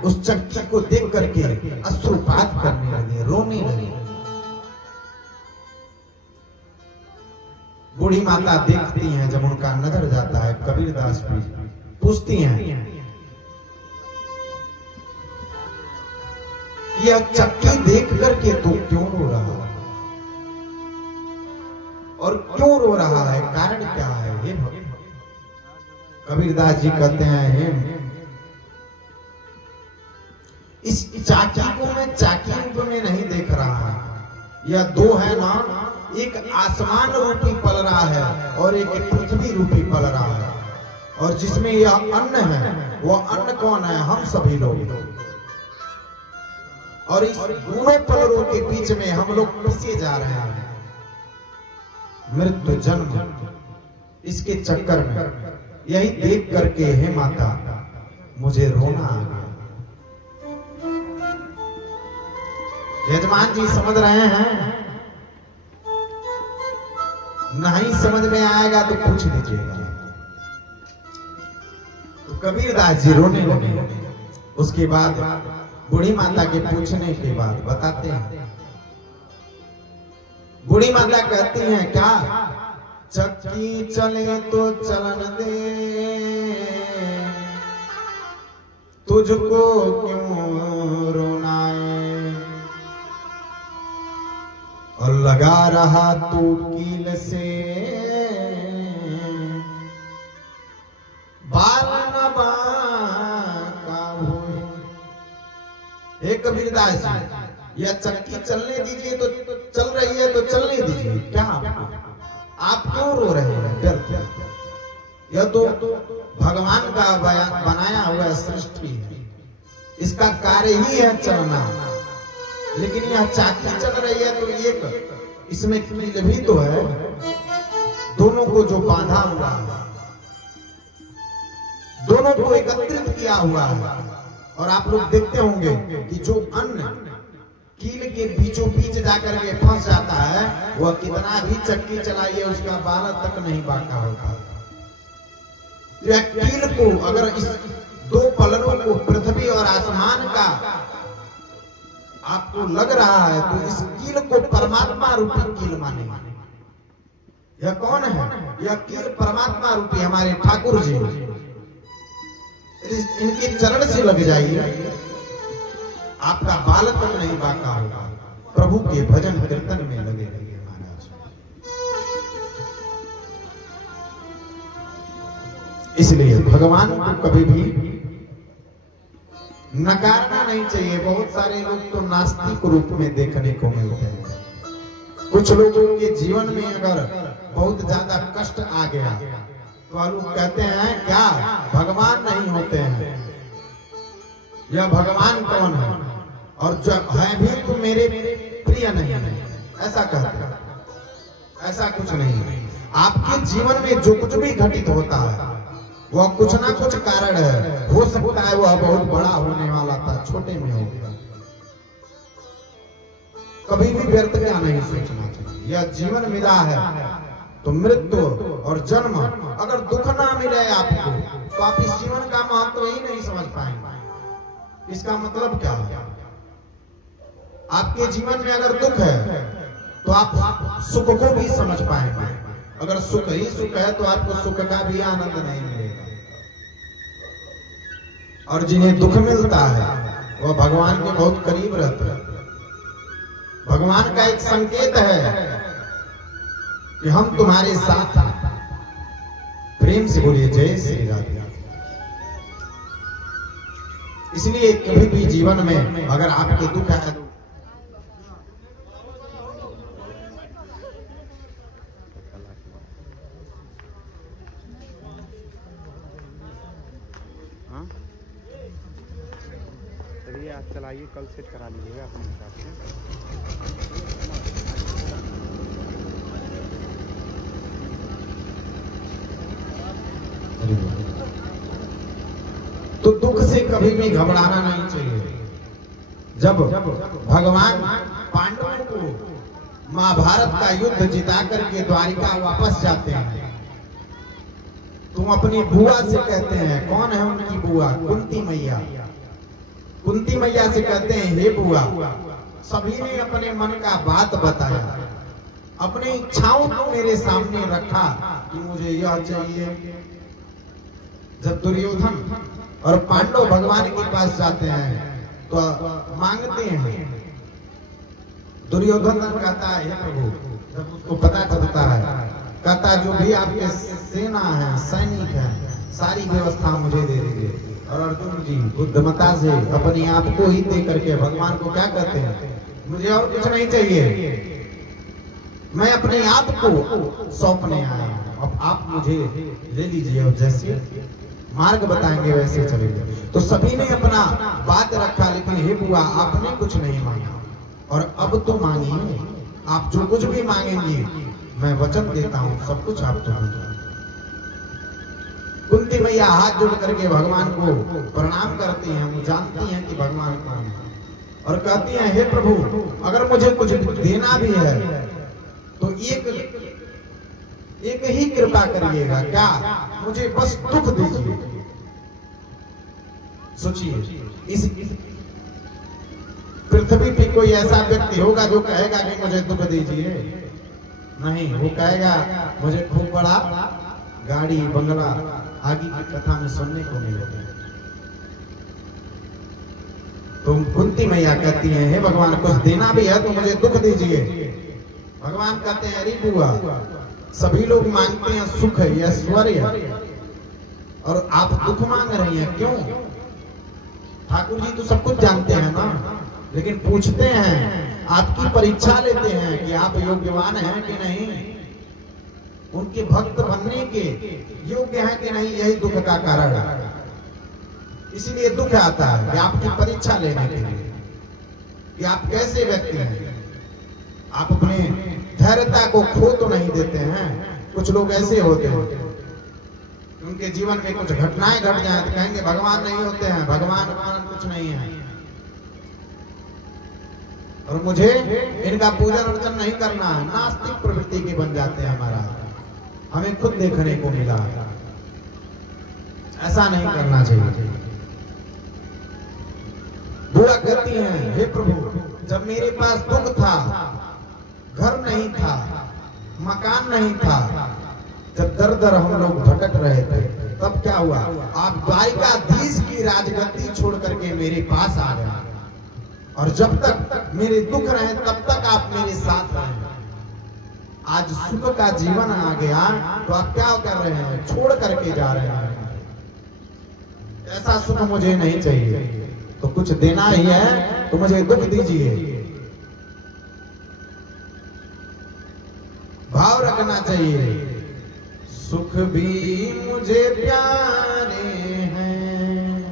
उस चक्की को देख करके अश्रुपात करने लगे, रोने लगे। बूढ़ी माता देखती हैं, जब उनका नजर जाता है कबीरदास पर, पूछती हैं यह चक्की देख करके तू क्यों रो रहा है, और क्यों रो रहा है, कारण क्या है? हे भगवान। कबीरदास जी कहते हैं, हे इस चाकी को मैं चाकी रूप में नहीं देख रहा, यह दो है ना, एक आसमान रूपी पल रहा है और एक पृथ्वी रूपी पल रहा है, और जिसमें यह अन्न है, वह अन्न कौन है? हम सभी लोग। और इस दोनों पलरों के बीच में हम लोग पिसे जा रहे हैं, मृत्यु जन्म, इसके चक्कर में। यही देख करके हे माता मुझे रोना आ गया। यजमान जी समझ रहे हैं? नहीं समझ में आएगा तो पूछ लीजिएगा। तो कबीरदास जी रोने लगे। उसके बाद बूढ़ी माता के पूछने के बाद बताते हैं, बूढ़ी माता कहती हैं, क्या चक्की चले तो चलन दे, तुझको क्यों रोना है, और लगा रहा तू कील से बाल न बांका हुए। हे कबीरदास जी, यह चक्की चलने दीजिए, तो चल रही है तो चलने दीजिए, क्या आप क्यों रो रहे हैं? डर, यह तो भगवान का बनाया हुआ सृष्टि है, इसका कार्य ही है चलना। लेकिन यह चाकी चल रही है तो एक इसमें कील भी तो है, दोनों को जो बांधा हुआ है, दोनों को एकत्रित किया हुआ है। और आप लोग देखते होंगे कि जो अन्न कील के बीचों बीच जाकर के फंस जाता है, वह कितना भी चक्की चलाइए उसका बाल तक नहीं बांका होता। तो यह कील को, अगर इस दो पलरों को पृथ्वी और आसमान का आपको लग रहा है, तो इस कील को परमात्मा रूपी कील माने। यह कौन है? यह कील परमात्मा रूपी हमारे ठाकुर जी। इनके चरण से लग जाइए, आपका बाल तक नहीं बांका होगा। प्रभु के भजन कीर्तन में लगे रहिए महाराज। इसलिए भगवान को कभी भी नकारना नहीं चाहिए। बहुत सारे लोग तो नास्तिक रूप में देखने को मिलते हैं। कुछ लोगों के जीवन में अगर बहुत ज्यादा कष्ट आ गया तो लोग कहते हैं, क्या भगवान नहीं होते हैं? यह भगवान कौन है? और जब है भी तो मेरे प्रिय नहीं है, ऐसा कहते हैं। ऐसा कुछ नहीं। आपके जीवन में जो कुछ भी घटित होता है वह कुछ ना कुछ कारण है। हो सकता है वह बहुत बड़ा होने वाला था, छोटे में हो गया। कभी भी व्यर्थ क्या नहीं सोचना चाहिए। यह जीवन मिला है तो मृत्यु और जन्म, अगर दुख ना मिले आपको तो आप इस जीवन का महत्व ही नहीं समझ पाएंगे। इसका मतलब क्या है? आपके जीवन में अगर दुख है तो आप सुख को भी समझ पाएंगे। अगर सुख ही सुख है तो आपको सुख का भी आनंद नहीं मिलेगा। और जिन्हें दुख मिलता है वह भगवान के बहुत करीब रहते हैं। भगवान का एक संकेत है कि हम तुम्हारे साथ हैं। प्रेम से बोलिए जय श्री राधे। इसलिए कभी भी जीवन में अगर आपके दुख है चलिए आप चलाइए, कल सेट करा लीजिएगा अपने हिसाब से। तो दुख से कभी भी घबराना नहीं चाहिए। जब भगवान पांडवों को महाभारत का युद्ध जिता करके द्वारिका वापस जाते हैं, तुम अपनी बुआ से कहते हैं, कौन है उनकी बुआ? कुंती मैया। कुंती मैया से कहते हैं, हे बुआ, सभी ने अपने मन का बात बताया, अपनी इच्छाओं को मेरे सामने रखा कि मुझे यह चाहिए। जब दुर्योधन और पांडव भगवान के पास जाते हैं तो मांगते हैं, दुर्योधन कहता है हे प्रभु, जब उसको पता चलता है कहता जो भी आपके सेना है, सैनिक है, सारी व्यवस्था मुझे दे दीजिए। और अर्जुन जी बुद्धिमता से अपने आप को ही दे करके भगवान को क्या कहते हैं, मुझे और कुछ नहीं चाहिए, मैं अपने आप को सौंपने आया हूं, अब आप मुझे ले लीजिए और जैसे मार्ग बताएंगे वैसे चलेंगे। तो सभी ने अपना बात रखा, लेकिन हे बुआ आपने कुछ नहीं मांगा और अब तो मांगिए, आप जो कुछ भी मांगेंगे मैं वचन देता हूं सब कुछ आप तो मांगेंगे। कुंती मैया हाथ जोड़ करके भगवान को प्रणाम करती हैं, वो जानती हैं कि भगवान कौन है और कहती हैं हे प्रभु अगर मुझे कुछ देना भी है तो एक ही कृपा करिएगा, क्या मुझे बस दुख दीजिए। सोचिए इस पृथ्वी पे कोई ऐसा व्यक्ति होगा जो कहेगा कि मुझे दुख दीजिए? नहीं, वो कहेगा मुझे खूब बड़ा गाड़ी बंगला, आगे की कथा में सुनने को मिलेगा। तो कुंती मैया कहती हैं हे भगवान कुछ देना भी है तो मुझे दुख दीजिए। भगवान कहते हैं अरे बुआ सभी लोग मांगते हैं सुख है, ऐश्वर्य, और आप दुख मांग रही हैं क्यों? ठाकुर जी तो सब कुछ जानते हैं ना, लेकिन पूछते हैं, आपकी परीक्षा लेते हैं कि आप योग्यवान हैं कि नहीं, उनके भक्त बनने के योग्य हैं कि नहीं, यही दुख का कारण है। इसीलिए दुख आता है कि आपकी परीक्षा लेने के लिए कि आप कैसे व्यक्ति हैं, आप अपने धैर्यता को खो तो नहीं देते हैं। कुछ लोग ऐसे होते हैं उनके जीवन में कुछ घटनाएं घट जाए तो कहेंगे भगवान नहीं होते हैं, भगवान कुछ नहीं है और मुझे इनका पूजन अर्चन नहीं करना है, नास्तिक प्रवृत्ति के बन जाते हैं। हमारा हमें खुद देखने को मिला, ऐसा नहीं करना चाहिए। बुआ कहती हैं हे प्रभु जब मेरे पास दुख था, घर नहीं था, मकान नहीं था, जब दर दर हम लोग भटक रहे थे, तब क्या हुआ, आप द्वारिकाधीश की राजगद्दी छोड़ करके मेरे पास आ गए और जब तक मेरे दुख रहे तब तक आप मेरे साथ रहे। आज सुख का जीवन आ गया तो आप क्या कर रहे हैं, छोड़ करके जा रहे हैं। ऐसा सुख मुझे नहीं चाहिए, तो कुछ देना ही है तो मुझे दुख दीजिए। भाव रखना चाहिए, सुख भी मुझे प्यारे हैं,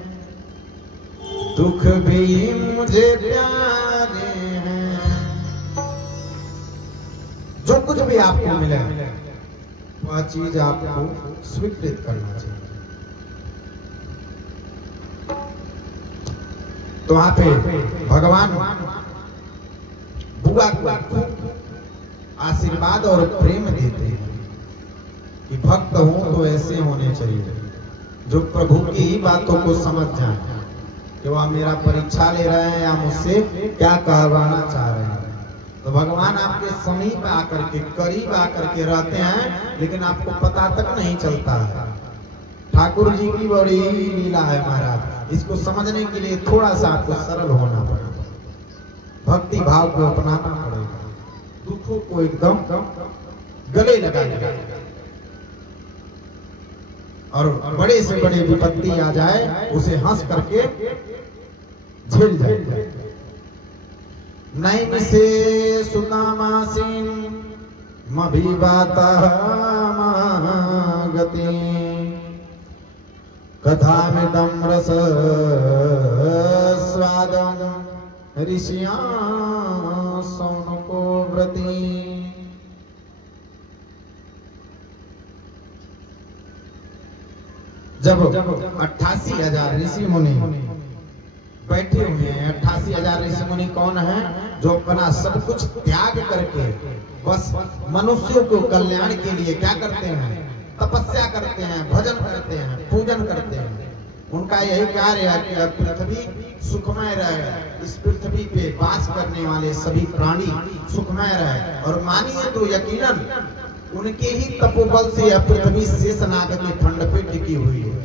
दुख भी मुझे प्यारे हैं। जो कुछ भी आपको मिले वह चीज आपको स्वीकृत करना चाहिए। तो वहां पे भगवान बुआ को आशीर्वाद और प्रेम देते हैं कि भक्त हो तो ऐसे होने चाहिए जो प्रभु की ही बातों को समझ जाए कि वह मेरा परीक्षा ले रहे हैं या मुझसे क्या कहवाना चाह रहे हैं। तो भगवान आपके समीप आकर के, करीब आकर के रहते हैं, लेकिन आपको पता तक नहीं चलता है। ठाकुर जी की बड़ी लीला है महाराज, इसको समझने के लिए थोड़ा सा आपको सरल होना पड़ेगा, भक्ति भाव को अपनाना पड़ेगा, दुखों को एकदम गले लगाना और बड़े से बड़े विपत्ति आ जाए उसे हंस करके झेल जाए। नैम से सुदामासीन मभिवाता गति कथामिदं रस स्वादं ऋषियां सौनको व्रती। जब 88,000 ऋषि मुनि बैठे हुए हैं, 88,000 ऋषि मुनि कौन है, जो अपना सब कुछ त्याग करके बस मनुष्यों को कल्याण के लिए क्या करते हैं, तपस्या करते हैं, भजन करते हैं, पूजन करते हैं। उनका यही कार्य है कि पृथ्वी सुखमय रहे, इस पृथ्वी पे वास करने वाले सभी प्राणी सुखमय रहे। और मानिए तो यकीनन उनके ही तपोबल से यह पृथ्वी शेषनाग के खंड पे टिकी हुई है।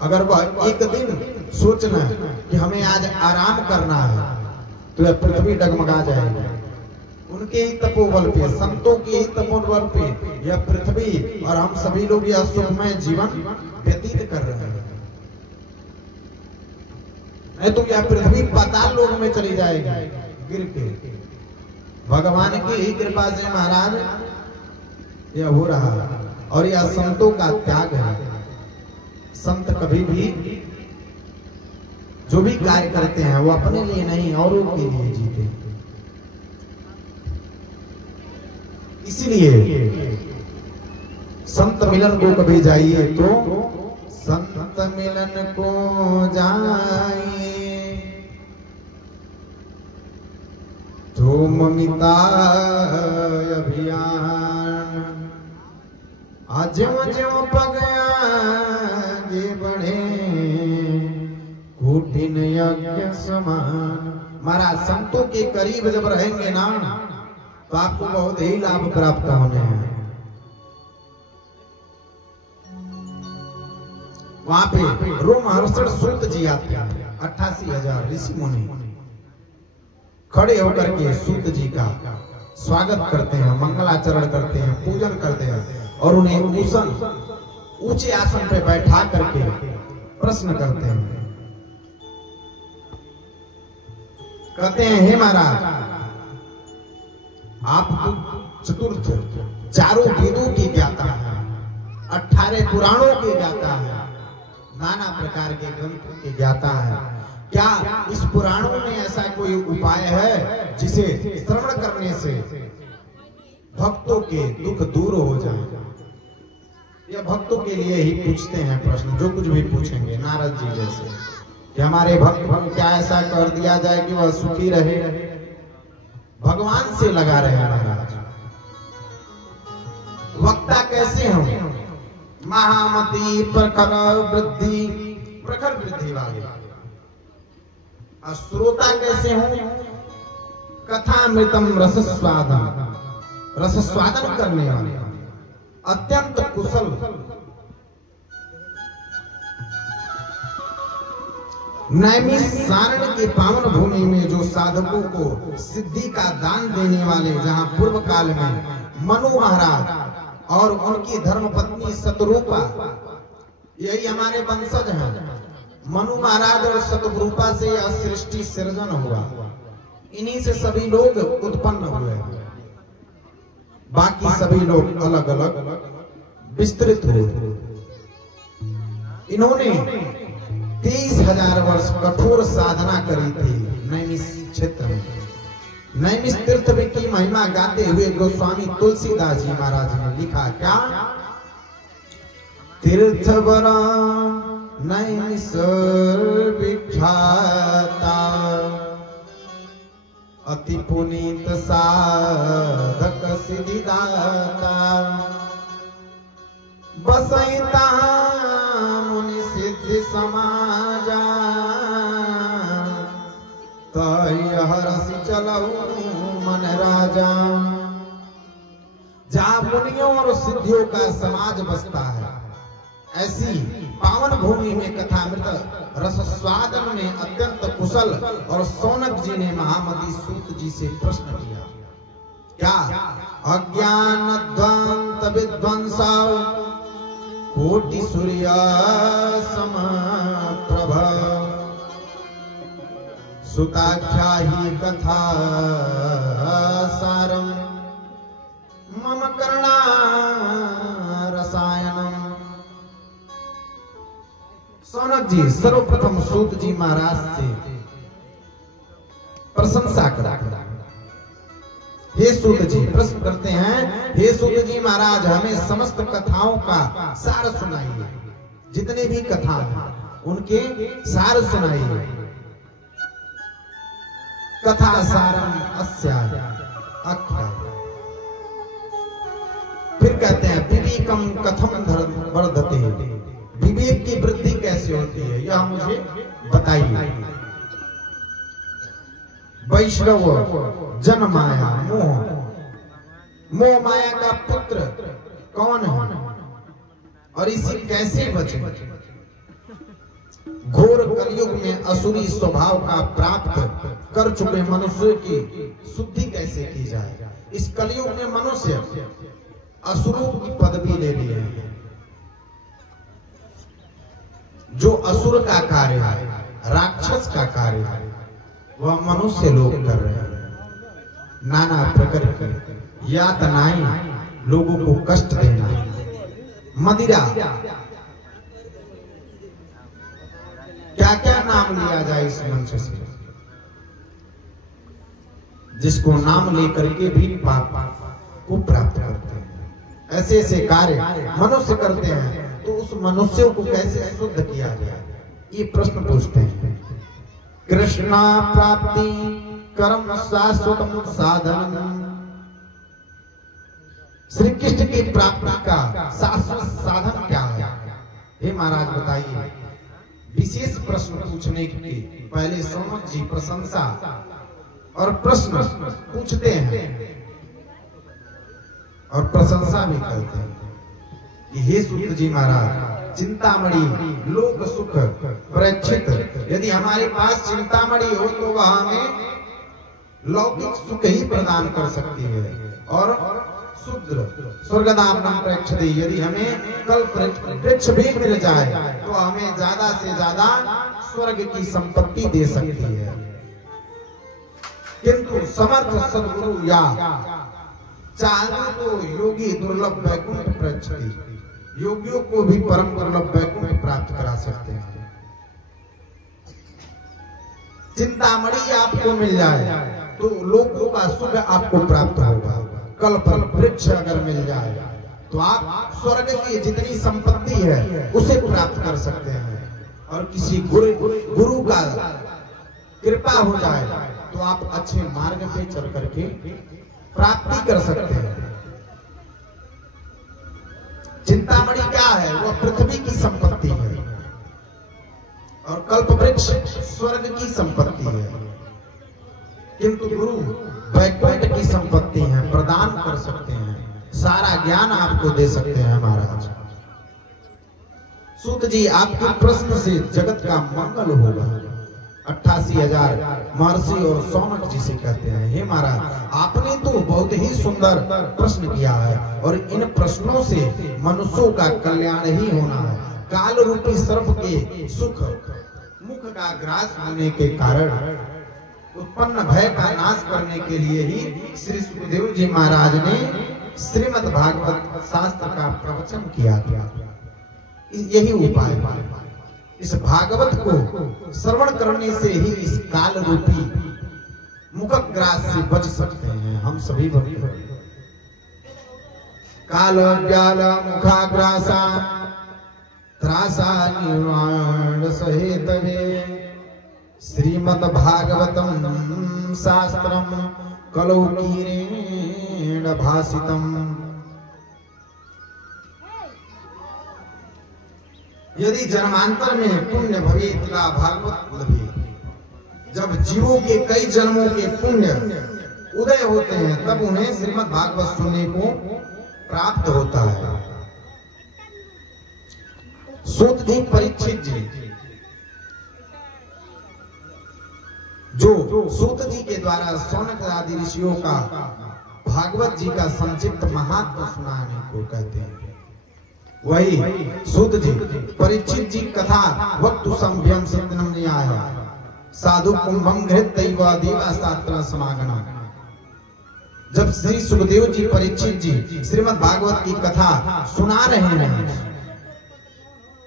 अगर वह एक दिन सोचना कि हमें आज आराम करना है तो यह पृथ्वी डगमगा जाएगी। उनके ही तपोबल पे, संतों के ही तपोबल पे यह पृथ्वी और हम सभी लोग यह सुखमय जीवन व्यतीत कर रहे हैं। नहीं तो यह पृथ्वी पाताल लोक में चली जाएगी गिर के। भगवान की ही कृपा से महाराज यह हो रहा है और यह संतों का त्याग है। संत कभी भी जो भी कार्य करते हैं वो अपने लिए नहीं औरों के लिए जीते। इसलिए संत मिलन को कभी जाइए तो संत मिलन को जाइए तो ममिता अभियान आज ज्यों पगया ये बढ़े कठिन यज्ञ समान। महाराज संतों के करीब जब रहेंगे ना तो आपको बहुत ही लाभ प्राप्त होने हैं। वहां पे रोमहर्षण सूत जी आते हैं, 88,000 ऋषि मुनि खड़े होकर के सूत जी का स्वागत करते हैं, मंगलाचरण करते हैं, पूजन करते हैं और उन्हें ऊंचे आसन पे बैठा करके प्रश्न करते हैं। कहते हैं, हे महाराज, आप चतुर्थ चारों वेदों की ज्ञाता है, 18 पुराणों की ज्ञाता है, नाना प्रकार के ग्रंथों की ज्ञाता है। क्या इस पुराणों में ऐसा कोई उपाय है जिसे श्रवण करने से भक्तों के दुख दूर हो जाए? यह भक्तों के लिए ही पूछते हैं प्रश्न, जो कुछ भी पूछेंगे नारद जी जैसे कि हमारे भक्त क्या ऐसा कर दिया जाए कि वह सुखी रहे, भगवान से लगा रहे महाराज। वक्ता कैसे हो? महामती प्रखर वृद्धि वाले। श्रोता कैसे हो? कथामृतम रसस्वादन करने वाले, अत्यंत कुशल। नैमिषारण्य के पावन भूमि में जो साधकों को सिद्धि का दान देने वाले, जहां पूर्व काल में मनु महाराज और उनकी धर्मपत्नी शतरूपा, यही हमारे वंशज हैं। मनु महाराज और शतरूपा से यह सृष्टि सृजन हुआ, इन्हीं से सभी लोग उत्पन्न हुए। बाकी सभी लोग अलग अलग विस्तृत हुए। इन्होंने 23,000 वर्ष कठोर साधना करी थी नैमिष क्षेत्र में। नैमिष तीर्थ की महिमा गाते हुए गोस्वामी तुलसीदास जी महाराज ने लिखा, क्या? तीर्थ बरा नैमिष विख्याता, अति पुनीत साधक सिद्धिदाता, बसैता मुनि सिद्धि समाजा, हरसि चलऊ मन राजा। जहां मुनियों और सिद्धियों का समाज बसता है, ऐसी पावन भूमि में कथामृत रसस्वादन में अत्यंत कुशल। और सौनक जी ने महामती सूत जी से प्रश्न किया, क्या? अज्ञान ध्वंत विध्वंस कोटि सूर्य समप्रभ, सुताख्या ही कथा सारम मम करुणा रसायनम। सौनक जी सर्वप्रथम सूत जी महाराज से प्रशंसा करा। हे सूत जी, प्रश्न करते हैं, हे सूत जी महाराज, हमें समस्त कथाओं का सार सुनाइए। जितने भी कथा हैं उनके सार सुनाइए। कथा सारम अस्या अख्या। फिर कहते हैं, विवेकम कथम वर्धते, विवेक की की वृद्धि कैसे होती है यह मुझे बताइए। वैष्णव जन माया मोह, मोह माया का पुत्र कौन है और इसे कैसे बचे? घोर कलयुग में असुरी स्वभाव का प्राप्त कर चुके मनुष्य की शुद्धि कैसे की जाए? इस कलयुग में मनुष्य असुरों की पदवी ले लिए हैं। जो असुर का कार्य है, राक्षस का कार्य है, वह मनुष्य लोग कर रहे हैं। नाना प्रकार की यातनाएं, लोगों को कष्ट देना, मदिरा, क्या क्या नाम लिया जाए इस मंच से, जिसको नाम लेकर के भी पाप को प्राप्त करते हैं। ऐसे ऐसे कार्य मनुष्य करते हैं, तो उस मनुष्य को कैसे शुद्ध किया जाए, ये प्रश्न पूछते हैं। कृष्णा प्राप्ति कर्म शाश्वत साधन, श्री कृष्ण की प्राप्ति का शाश्वत साधन क्या है? हे महाराज बताइए। विशेष प्रश्न पूछने के पहले सोमक जी प्रशंसा और प्रश्न पूछते हैं और प्रशंसा भी करते हैं कि हे सूत जी महाराज, चिंतामणि लोक सुख परीक्षित, यदि हमारे पास चिंतामणि हो तो वह हमें लौकिक सुख ही प्रदान कर सकती है, और शुद्र स्वर्गदाम परीक्षित, यदि हमें कल वृक्ष भी मिल जाए तो हमें ज्यादा से ज्यादा स्वर्ग की संपत्ति दे सकती है। किंतु समर्थ सद्गुरु या चाहे तो योगी दुर्लभ वैकुंठ परीक्षित, योगियों को भी परम दुर्लभ वैकुंठ प्राप्त करा सकते हैं। चिंतामणि आपको मिल जाए तो लोगों का सुख आपको प्राप्त होगा। कल्प वृक्ष अगर मिल जाए तो आप स्वर्ग की जितनी संपत्ति है उसे प्राप्त कर सकते हैं। और किसी गुरु का कृपा हो जाए तो आप अच्छे मार्ग पे चल करके प्राप्ति कर सकते हैं। चिंतामणि क्या है? वह पृथ्वी की संपत्ति है और कल्प वृक्ष स्वर्ग की संपत्ति है। किंतु गुरु वैकुंठ की संपत्ति है, प्रदान कर सकते हैं, सारा ज्ञान आपको दे सकते हैं। महाराज सूत जी, आपके प्रश्न से जगत का मंगल होगा। 88,000 महर्षि और सौनक जी से कहते हैं, हे महाराज, आपने तो बहुत ही सुंदर प्रश्न किया है और इन प्रश्नों से मनुष्यों का कल्याण ही होना है। काल रूपी सर्प के सुख मुख का ग्रास होने के कारण उत्पन्न भय का नाश करने के लिए ही श्री सुखदेव जी महाराज ने श्रीमद् भागवत शास्त्र का प्रवचन किया था। यही उपाय है। इस भागवत को श्रवण करने से ही इस काल रूपी मुखग्रास से बच सकते हैं हम सभी भक्त। काल व्याल मुखाग्रासा त्रासा निर्वाण सहेतवे, श्रीमद् भागवतम शास्त्रम कलौकीरेण भासितम। यदि जन्मांतर में पुण्य भवेत ला भागवत लभेत, जब जीवों के कई जन्मों के पुण्य उदय होते हैं तब उन्हें श्रीमद् भागवत सुनने को प्राप्त होता है। सूत जी परीक्षित जी, जो सूत जी के द्वारा सौनक आदि ऋषियों का भागवत जी का संक्षिप्त महात्मा सुनाने को कहते हैं, वही सूत जी परीक्षित जी कथा वक्तु संभ्यम सिद्धनम न्याय साधु कुंभम घृत देवा शास्त्र समागम। जब श्री सुखदेव जी परीक्षित जी श्रीमद् भागवत की कथा सुना रहे हैं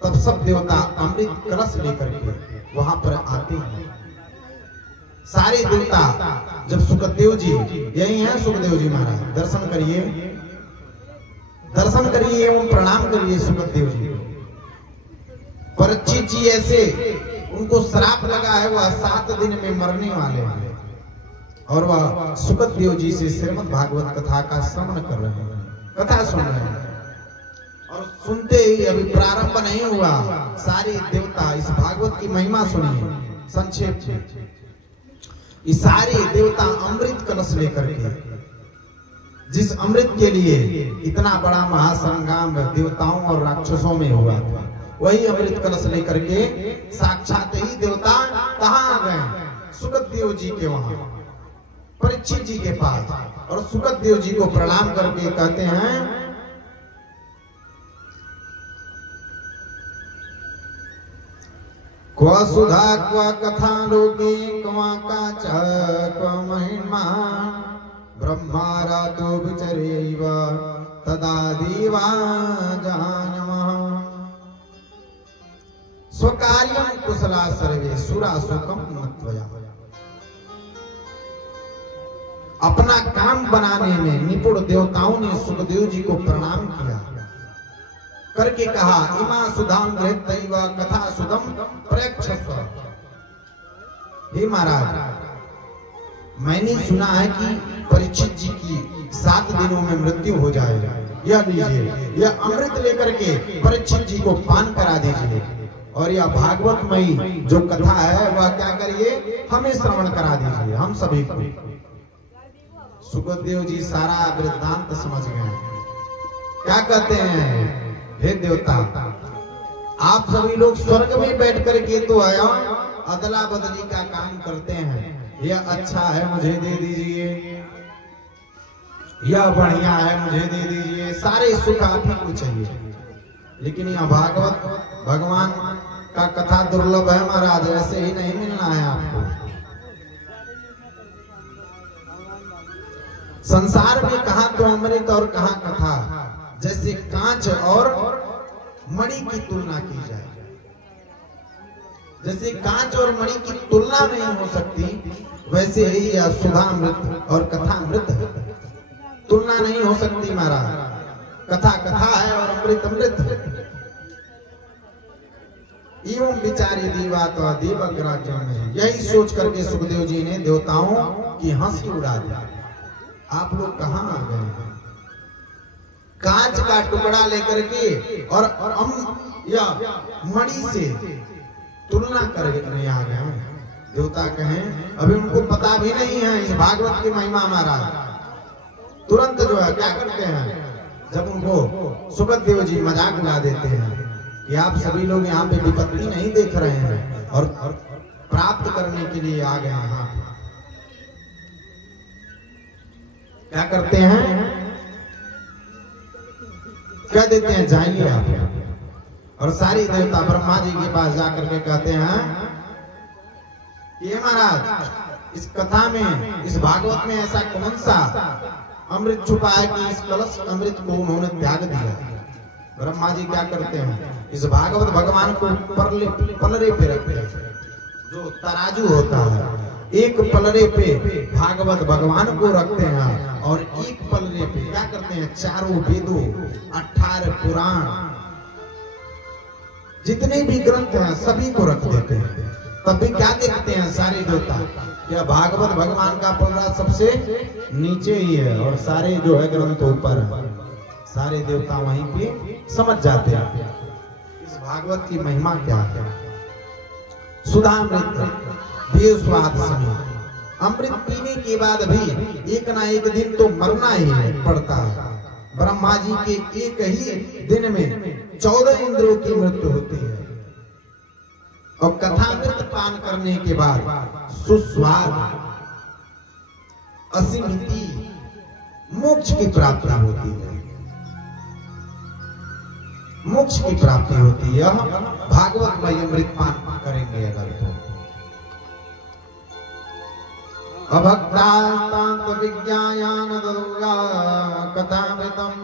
तब सब देवता अमृत कलश लेकर के वहां पर आते हैं। सारे देवता जब सुखदेव जी, यही हैं सुखदेव जी महाराज, दर्शन करिए, दर्शन करिए एवं प्रणाम करिए सुखदेव जी। परीक्षित जी ऐसे उनको श्राप लगा है, वह 7 दिन में मरने वाले हैं और वह सुखदेव जी से श्रीमद् भागवत कथा का श्रवण कर रहे हैं, कथा सुन रहे हैं। और सुनते ही, अभी प्रारंभ नहीं हुआ, सारे देवता इस भागवत की महिमा सुनिए संक्षेप में। ये सारे देवता अमृत कलश लेकर के, जिस अमृत के लिए इतना बड़ा महासंग्राम देवताओं और राक्षसों में हुआ था, वही अमृत कलश लेकर के साक्षात ही देवता कहाँ आ गए? सुखदेव जी के वहां, परीक्षित जी के पास, और सुखदेव जी को प्रणाम करके कहते हैं क्व सुधा क्व कथा लोके क्वा काच क्व महिमा ब्रह्मारातो विचरेव तदा देवा जानमः स्वकार्यं कुशला सर्वे सुरा सुखम मत्वया। अपना काम बनाने में निपुण देवताओं ने सुखदेव जी को प्रणाम किया, करके कहा इमा सुधाम गृहीत्वा कथा सुधम प्रयच्छस्व। हे महाराज, मैंने सुना है कि परीक्षित जी की 7 दिनों में मृत्यु हो जाएगी, यह लीजिए, यह अमृत लेकर के परीक्षित जी को पान करा दीजिए, और यह भागवतमयी जो कथा है वह क्या करिए, हमें श्रवण करा दीजिए, हम सभी को। सुखदेव जी सारा वृत्तांत समझ गए। क्या कहते हैं, हे देवता, आप सभी लोग स्वर्ग में बैठ करके तो आया अदला बदली का काम करते हैं, यह अच्छा है मुझे दे दीजिए, यह बढ़िया है मुझे दे दीजिए, सारे सुख आप ही को चाहिए। लेकिन यह भागवत भगवान का कथा दुर्लभ है महाराज, ऐसे ही नहीं मिलना है आपको। संसार में कहाँ तो अमृत और कहाँ कथा, जैसे कांच और मणि की तुलना की जाए, जैसे कांच और मणि की तुलना नहीं हो सकती, वैसे ही यह सुधामृत और कथामृत है, तुलना नहीं हो सकती महाराज। कथा कथा है और अमृत अमृत है। एवं विचारी दीवा तो देवक राज्य में, यही सोच करके सुखदेव जी ने देवताओं की हंसी उड़ा दी। आप लोग कहाँ आ गए हैं? कांच का टुकड़ा लेकर के और या मणि से तुलना करने आ गए। देवता कहें अभी उनको पता भी नहीं है इस भागवत की महिमा महाराज। तुरंत जो है क्या करते हैं, जब उनको सुखदेव जी मजाक उड़ा देते हैं कि आप सभी लोग यहाँ पे विपत्ति नहीं देख रहे हैं और प्राप्त करने के लिए आ गए हैं, क्या करते हैं, क्या देते हैं, जाइए आप। और सारी देवता ब्रह्मा जी के पास जाकर के कहते हैं ये महाराज, इस कथा में, इस भागवत में ऐसा कौन सा अमृत छुपा है कि इस कलश अमृत को उन्होंने त्याग दिया। ब्रह्मा जी क्या करते हैं, इस भागवत भगवान को पलरे पे रखते हैं, जो तराजू होता है, एक पलरे पे भागवत भगवान को रखते हैं और एक पलरे पे क्या करते हैं, चारों वेदों, 18 पुराण, जितने भी ग्रंथ हैं सभी को रख देते हैं। तब भी क्या देखते हैं सारे देवता, यह भागवत भगवान का पलरा सबसे नीचे ही है और सारे जो है ग्रंथ ऊपर है। सारे देवता वहीं पे समझ जाते हैं इस भागवत की महिमा क्या है। सुधामृत स्वाद समय, अमृत पीने के बाद भी एक ना एक दिन तो मरना ही पड़ता है। ब्रह्मा जी के एक ही दिन में 14 इंद्रों की मृत्यु होती है और कथामृत पान करने के बाद सुस्वाद असीमिति मोक्ष की प्राप्ति होती है, मोक्ष की प्राप्ति होती है। भागवत में अमृत पान करेंगे अगर तो। अभक्तास्तान्त विज्ञायान दुर्गा कथामृतम्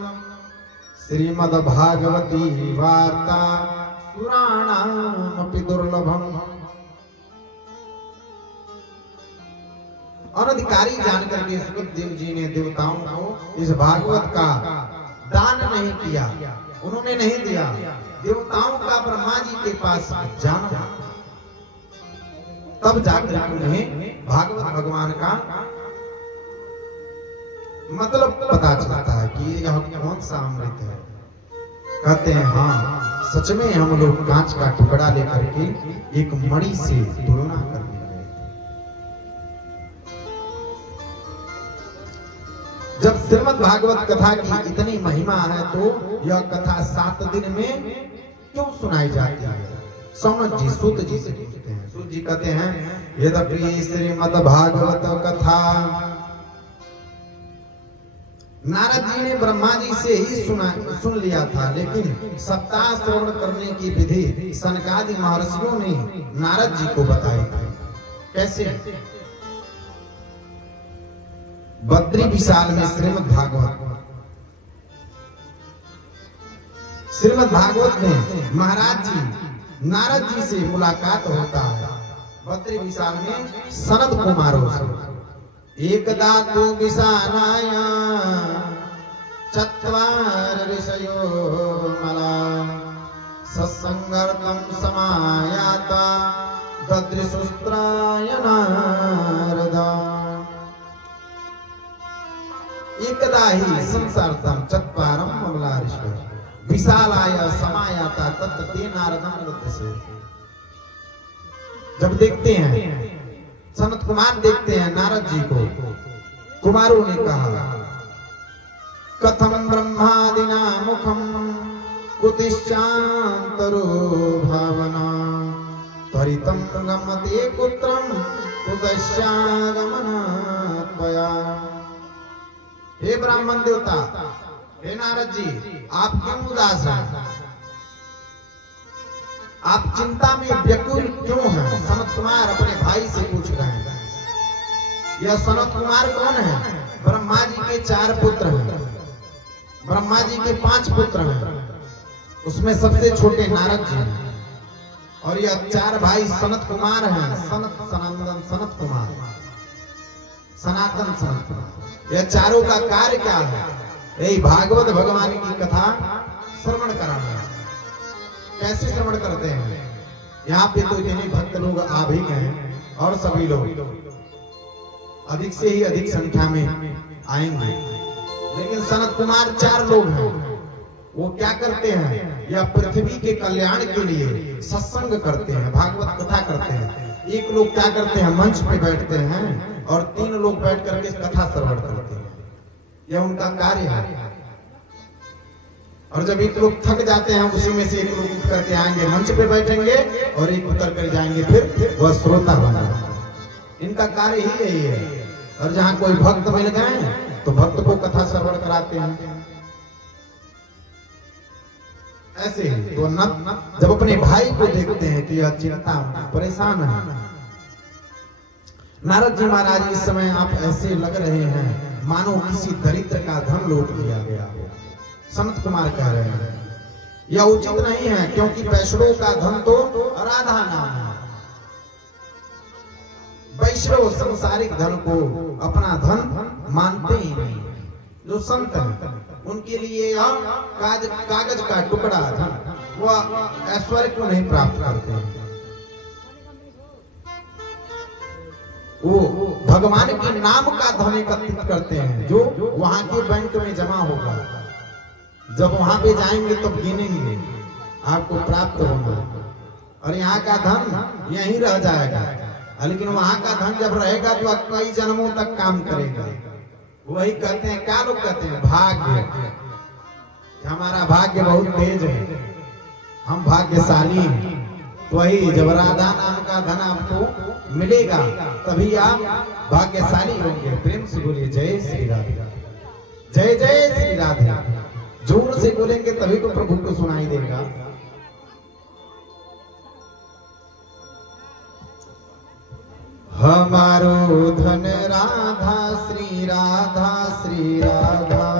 श्रीमद् भागवती वार्ता पुराणामपि दुर्लभम्। अनधिकारी जानकर के सुखदेव जी ने देवताओं को इस भागवत का दान नहीं किया, उन्होंने नहीं दिया। देवताओं का ब्रह्मा जी के पास जाना, तब जाकर उन्हें भागवत भगवान का मतलब पता चलता है कि यह कौन सा अमृत है। कहते हैं हाँ सच में हम लोग कांच का टुकड़ा लेकर के एक मणि से तुलना करने गए। जब श्रीमद् भागवत कथा की इतनी महिमा है तो यह कथा 7 दिन में क्यों सुनाई जाती है? सौनक जी सूत जी से पूछते हैं। सूत जी कहते हैं यद्यपि श्रीमद् भागवत कथा नारद जी ने ब्रह्मा जी से ही सुन लिया था, लेकिन सप्ताह श्रवण करने की विधि सनकादि महर्षियों ने नारद जी को बताई थी। कैसे? बद्री विशाल में श्रीमद् भागवत में महाराज जी नारद जी से मुलाकात होता है। बद्री विशाल में सनत कुमारों से एकदा तु विशानाय चत्वार ऋषयो मला सत्संगर्तं समायाता बद्रीशुस्त्राय नारदा। एकदा ही संसारतं चत्वारं मला ऋषयो विशालाय समायाता तत् ते नारदं वदसे। जब देखते हैं सनत कुमार देखते हैं नारद जी को, कुमारों ने कहा कथम ब्रह्मादिना मुखम कुतिश्चान्तरो भावना त्वरितं गमते कुत्रं कुतश्चागमनात् त्वया। हे ब्राह्मण देवता, हे नारद जी, आप क्यों उदास हैं? आप चिंता में व्याकुल क्यों हैं? सनत कुमार अपने भाई से पूछ रहे हैं। यह सनत कुमार कौन है? ब्रह्मा जी के 4 पुत्र हैं, ब्रह्मा जी के 5 पुत्र हैं, उसमें सबसे छोटे नारद जी हैं। और यह 4 भाई सनत कुमार हैं। सनत सनातन सनत कुमार, सनातन सनत कुमार। यह चारों का कार्य क्या है? यही भागवत भगवान की कथा श्रवण कराना। कैसे श्रवण करते हैं? यहाँ पे तो इतने भक्त लोग आ भी गए और सभी लोग अधिक से ही अधिक संख्या में आएंगे, लेकिन सनत कुमार 4 लोग हैं। वो क्या करते हैं? या पृथ्वी के कल्याण के लिए सत्संग करते हैं, भागवत कथा करते हैं। एक लोग क्या करते हैं? मंच पे बैठते हैं और 3 लोग बैठ करके कथा श्रवण करते हैं। यह उनका कार्य है। और जब एक लोग थक जाते हैं, उसी में से एक लोग उठ करके आएंगे, मंच पे बैठेंगे और एक उतर कर जाएंगे, फिर वह श्रोता बना। इनका कार्य ही यही है। और जहाँ कोई भक्त मिल गए तो भक्त को कथा श्रवण कराते हैं। ऐसे ही तो जब अपने भाई को देखते हैं कि यह चिंता परेशान है। नारद जी महाराज, इस समय आप ऐसे लग रहे हैं मानो किसी दरिद्र का धन लूट लिया गया हो। सनत कुमार कह रहे हैं यह उचित नहीं है, क्योंकि वैष्णव का धन तो राधा नाम है। वैष्णव सांसारिक धन को अपना धन मानते ही नहीं। जो संत हैं उनके लिए यह कागज का टुकड़ा धन, वह ऐश्वर्य को नहीं प्राप्त करते हैं। वो भगवान के नाम का धन एकत्रित करते हैं, जो वहां के बैंक में जमा होगा। जब वहां पे जाएंगे तब गिनेंगे, आपको प्राप्त होगा। और यहाँ का धन यहीं रह जाएगा, लेकिन वहां का धन जब रहेगा तो कई जन्मों तक काम करेगा। वही कहते हैं, क्या लोग कहते हैं? भाग्य। हमारा भाग्य बहुत तेज है, हम भाग्यशाली हैं। तो वही जब राधा नाम का धन आपको मिलेगा तभी आप भाग्यशाली होंगे। प्रेम से बोलिए जय श्री राधे, जय जय श्री राधे। जोर से बोलेंगे तभी तो प्रभु को सुनाई देगा। हमारो धन राधा श्री राधा श्री राधा।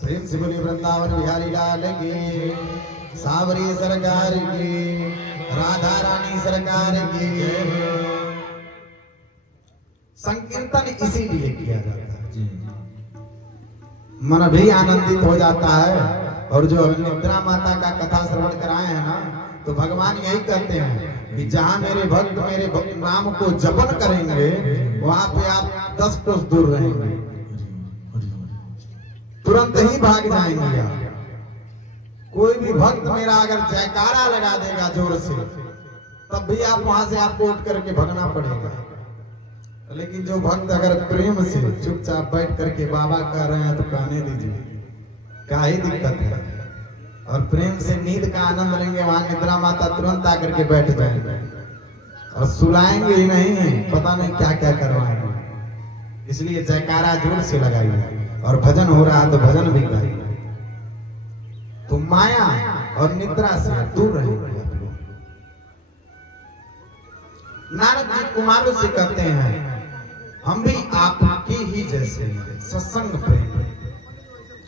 प्रेम से बोली वृंदावन बिहारी लाल की, सावरी सरकार की, राधा रानी सरकार की। संकीर्तन इसीलिए किया जाता है, मन भी आनंदित हो जाता है। और जो निद्रा माता का कथा श्रवण कराए हैं ना, तो भगवान यही कहते हैं कि जहाँ मेरे भक्त नाम को जपन करेंगे, वहां पे आप 10 कोस दूर रहेंगे, तुरंत ही भाग जाएंगे आप। कोई भी भक्त मेरा अगर जयकारा लगा देगा जोर से, तब भी आप वहां से आपको उठ करके भागना पड़ेगा। लेकिन जो भक्त अगर प्रेम से चुपचाप बैठ करके बाबा कह रहे हैं तो कहने दीजिए, काहे दिक्कत है। और प्रेम से नींद का आनंद लेंगे, वहां निद्रा माता तुरंत आकर के बैठ जाएंगे और सुलाएंगे ही नहीं, पता नहीं क्या क्या करवाएंगे। इसलिए जयकारा जोर से लगाइए, और भजन हो रहा है तो भजन भी गाइए, तो माया और निद्रा से दूर रहेंगे। नारद जी कुमारों से कहते हैं, हम भी आपके ही जैसे सत्संग प्रेम,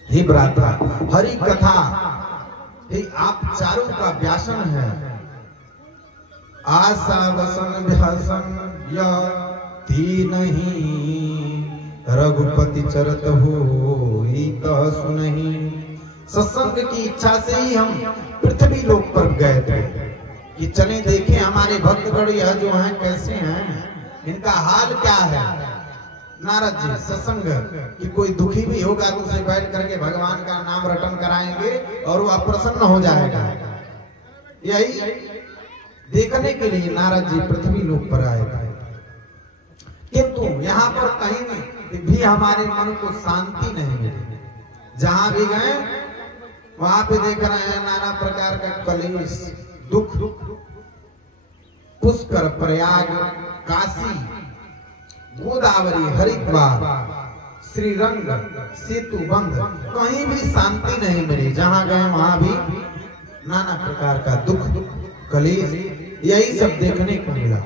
हे भ्राता हरि कथा, हे आप चारों का व्यासन है। आशा वसन व्यासन या थी नहीं, रघुपति चरत हो सुनही। सत्संग की इच्छा से ही हम पृथ्वी लोक पर गए थे कि चलें देखें हमारे भक्तगण यह जो हैं कैसे हैं, इनका हाल क्या है। नारद जी सत्संग कि कोई दुखी भी होगा तो उसे बैठ करके भगवान का नाम रटन कराएंगे और वो अप्रसन्न हो जाएगा। यही देखने के लिए नारद जी पृथ्वी लोक पर आए थे। किंतु यहाँ पर कहीं भी हमारे मन को शांति नहीं मिली। जहां भी गए वहां पे देख रहे हैं नाना प्रकार का कलेश, दुख, पुष्कर, प्रयाग, काशी, गोदावरी, हरिद्वार, श्रीरंग, सेतु बंध, कहीं भी शांति नहीं मिली। जहां गए वहां भी नाना प्रकार का दुख, कलेश, यही सब देखने को मिला।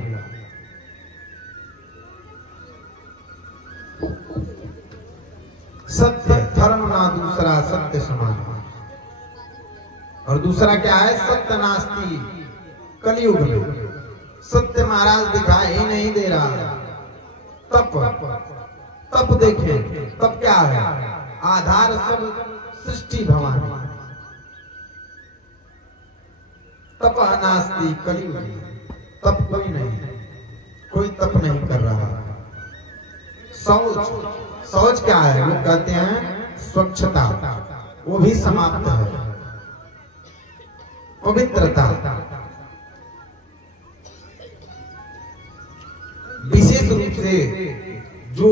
सत्य धर्म ना दूसरा सत्य समान, और दूसरा क्या है, सत्य नास्ति। कलयुग में सत्य महाराज दिखाई ही नहीं दे रहा। तप देखें, तप क्या है, आधार सब सृष्टि भवानी। तप नास्ति कलयुग, तप कोई नहीं, कोई तप नहीं कर रहा। शौच क्या है, वो कहते हैं स्वच्छता, वो भी समाप्त है। पवित्रता, विशेष रूप से जो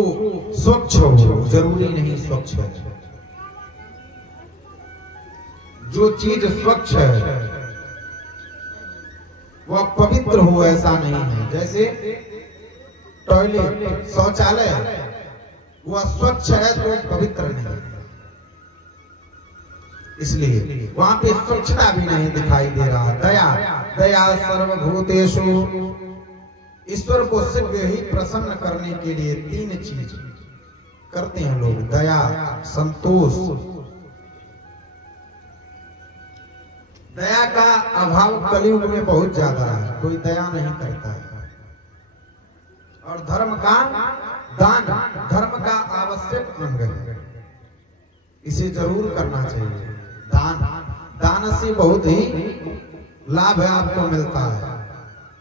स्वच्छ हो, जरूरी नहीं स्वच्छ है। जो चीज स्वच्छ है वह पवित्र हो ऐसा नहीं है। जैसे टॉयलेट, शौचालय, वह स्वच्छ है तो पवित्र नहीं है, इसलिए वहां पे स्वच्छता भी नहीं दिखाई दे रहा। दया सर्वभूतेषु, ईश्वर को शीघ्र ही प्रसन्न करने के लिए 3 चीज करते हैं लोग, दया, संतोष। दया का अभाव कलयुग में बहुत ज्यादा है, कोई दया नहीं करता है। और धर्म का दान, धर्म का आवश्यक अंग है, इसे जरूर करना चाहिए। दान से बहुत ही लाभ है, आपको मिलता है।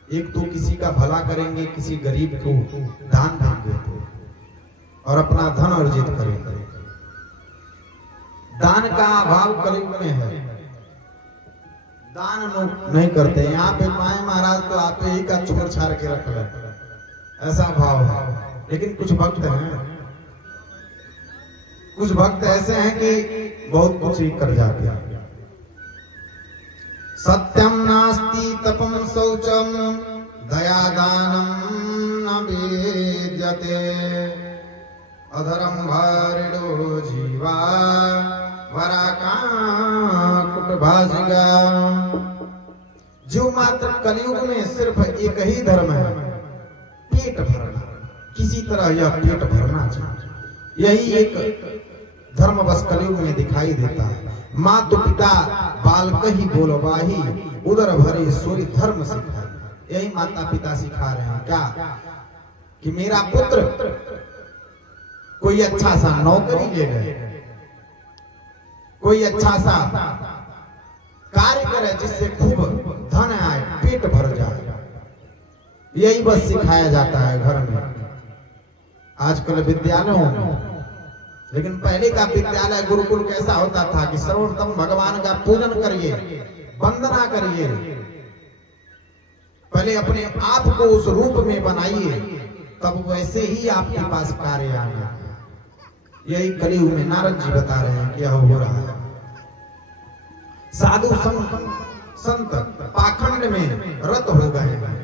एक तो किसी का भला करेंगे, किसी गरीब को दान देंगे और अपना धन अर्जित करेंगे। दान का अभाव कलयुग में है, दान लोग नहीं करते। यहाँ पे माए महाराज तो आप ही का छोड़ छाड़ के रख रहे, ऐसा भाव है। लेकिन कुछ भक्त हैं, कुछ भक्त ऐसे हैं कि बहुत कुछ ही कर जाते हैं। सत्यम नास्ति तपम शौचम दया दानम न वेद्यते अधरम भारिणो जीवा वराकाकुटभाषिगा। जो मात्र कलयुग में सिर्फ एक ही धर्म है, पेट भरना। किसी तरह यह पेट भरना चाहिए, यही एक धर्म बस कलयुग में दिखाई देता है। मातु पिता बालक ही बोलवाही, उदर भरे सोई धर्म सिखाई। यही माता पिता सिखा रहे हैं क्या कि मेरा पुत्र कोई अच्छा सा नौकरी ले ले, कोई अच्छा सा कार्य करे जिससे खूब धन आए, पेट भर जाए। यही बस सिखाया जाता है घर में आजकल विद्यालयों में। लेकिन पहले का विद्यालय गुरुकुल कैसा होता था कि सर्वप्रथम भगवान का पूजन करिए, वंदना करिए, पहले अपने आप को उस रूप में बनाइए, तब वैसे ही आपके पास कार्य आएगा। यही कलयुग में नारद जी बता रहे हैं क्या हो रहा है। साधु संत पाखंड में रत हो गए हैं।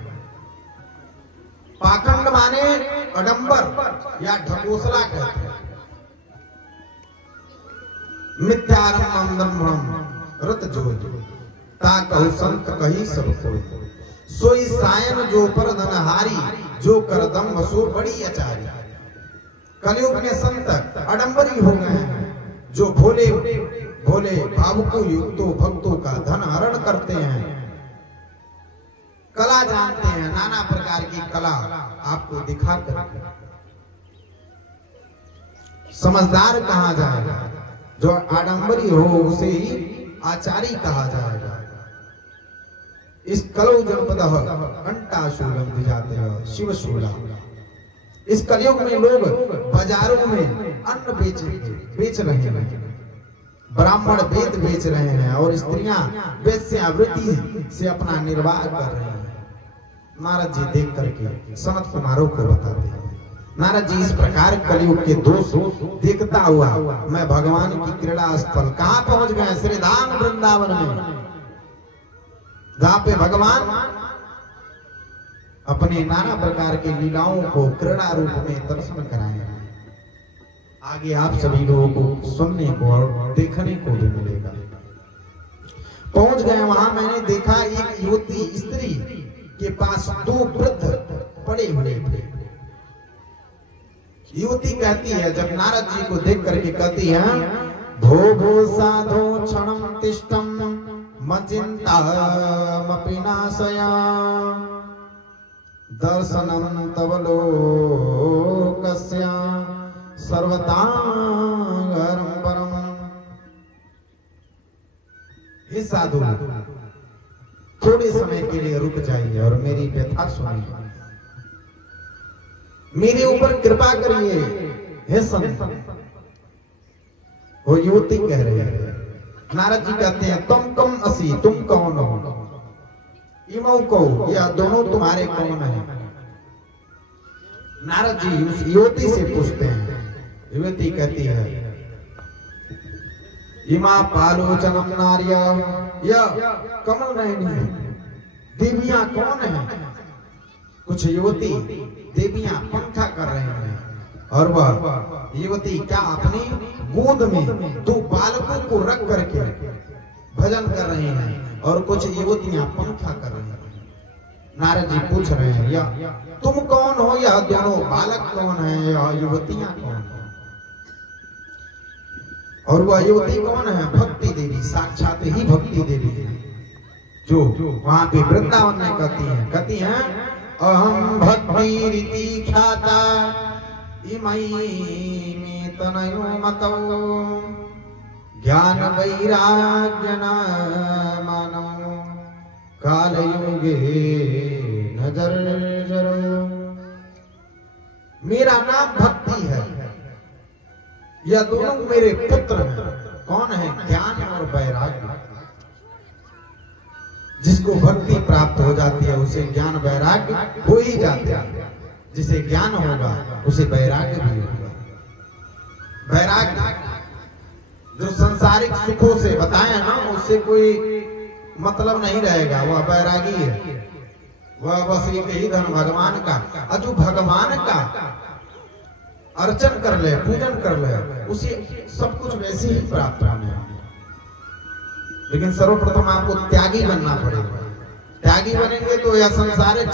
पाखंड माने अडंबर या ढकोसला कहते हैं। मिथ्यारंभम दम्भम रत जो ता कहु संत कही सब कोई, सोई सायन जो पर धनहारी, जो कर दम्भ सो बड़ी अचारी। कलयुग में संत अडंबरी हो गए हैं, जो भोले भोले भावुकों युक्तों भक्तों का धन हरण करते हैं, कला जानते हैं, नाना प्रकार की कला आपको दिखा कर। समझदार कहा जाएगा, जो आडंबरी हो उसे ही आचारी कहा जाएगा। इस कलौ जनपद अंटाशूलम दिजाते हैं शिव शूला। इस कलयुग में लोग बाजारों में अन्न बेच रहे हैं, ब्राह्मण वेद बेच रहे हैं और स्त्रियां वेश्यावृत्ति से अपना निर्वाह कर रहे हैं। नारद जी देख करके सनत कुमारों को बताते हैं। नारद जी इस प्रकार कलयुग के दोष देखता हुआ मैं भगवान की क्रीड़ा स्थल कहां पहुंच गए? श्री धाम वृंदावन में, जहां पे भगवान अपने नाना प्रकार के लीलाओं को क्रीड़ा रूप में दर्शन कराएंगे। आगे आप सभी लोगों को सुनने को और देखने को भी मिलेगा। पहुंच गए वहां, मैंने देखा एक युवती स्त्री के पास दो वृद्ध पड़े हुए थे। युवती कहती है, जब नारद जी को देख करके कहती है, भो भो साधो क्षणम तिष्ठम मचिंतामपि नाशया, दर्शनम तव लोकस्य सर्वतांगरम परम। हे साधु, थोड़े समय के लिए रुक जाइए और मेरी व्यथा सुनिए, मेरे ऊपर कृपा करिए हे संत। वो युवती कह रही है। नारद जी कहते हैं, तुम कम असी, तुम कौन हो? इमौ को, या दोनों तुम्हारे कौन है? नारद जी उस युवती से पूछते हैं। युवती कहती है, इमा पालोचनम नार्या, या कमल नयनी देवियां कौन है? कुछ युवती देवियां पंखा कर रहे हैं और वह युवती क्या अपनी गोद में दो बालकों को रख करके भजन कर रही हैं और कुछ युवतियां पंखा कर रही हैं। नारद जी पूछ रहे हैं, या तुम कौन हो? या दोनों बालक कौन है? या युवतियां कौन है? और वह युवती कौन है? भक्ति देवी, साक्षात ही भक्ति देवी है, जो वहां पे वृंदावन में कहती हैं अहम भक्ति रीति ख्याता इमयी में तनयो मतौ, ज्ञान वैराग्य न मानो, काल योगे नजर जरो। मेरा नाम भक्ति है, यह दोनों मेरे पुत्र हैं। कौन है? ज्ञान और वैराग्य। जिसको भक्ति प्राप्त हो जाती है उसे ज्ञान वैराग्य हो ही जाते हैं। जिसे ज्ञान होगा उसे वैराग्य भी होगा। वैराग्य जो संसारिक सुखों से बताया ना, उससे कोई मतलब नहीं रहेगा, वह वैरागी है। वह बस एक ही धन भगवान का, और जो भगवान का अर्चन कर ले, पूजन कर ले, उसे सब कुछ वैसे ही प्राप्त होने। लेकिन सर्वप्रथम आपको त्यागी बनना पड़ेगा। त्यागी बनेंगे तो यह संसारिक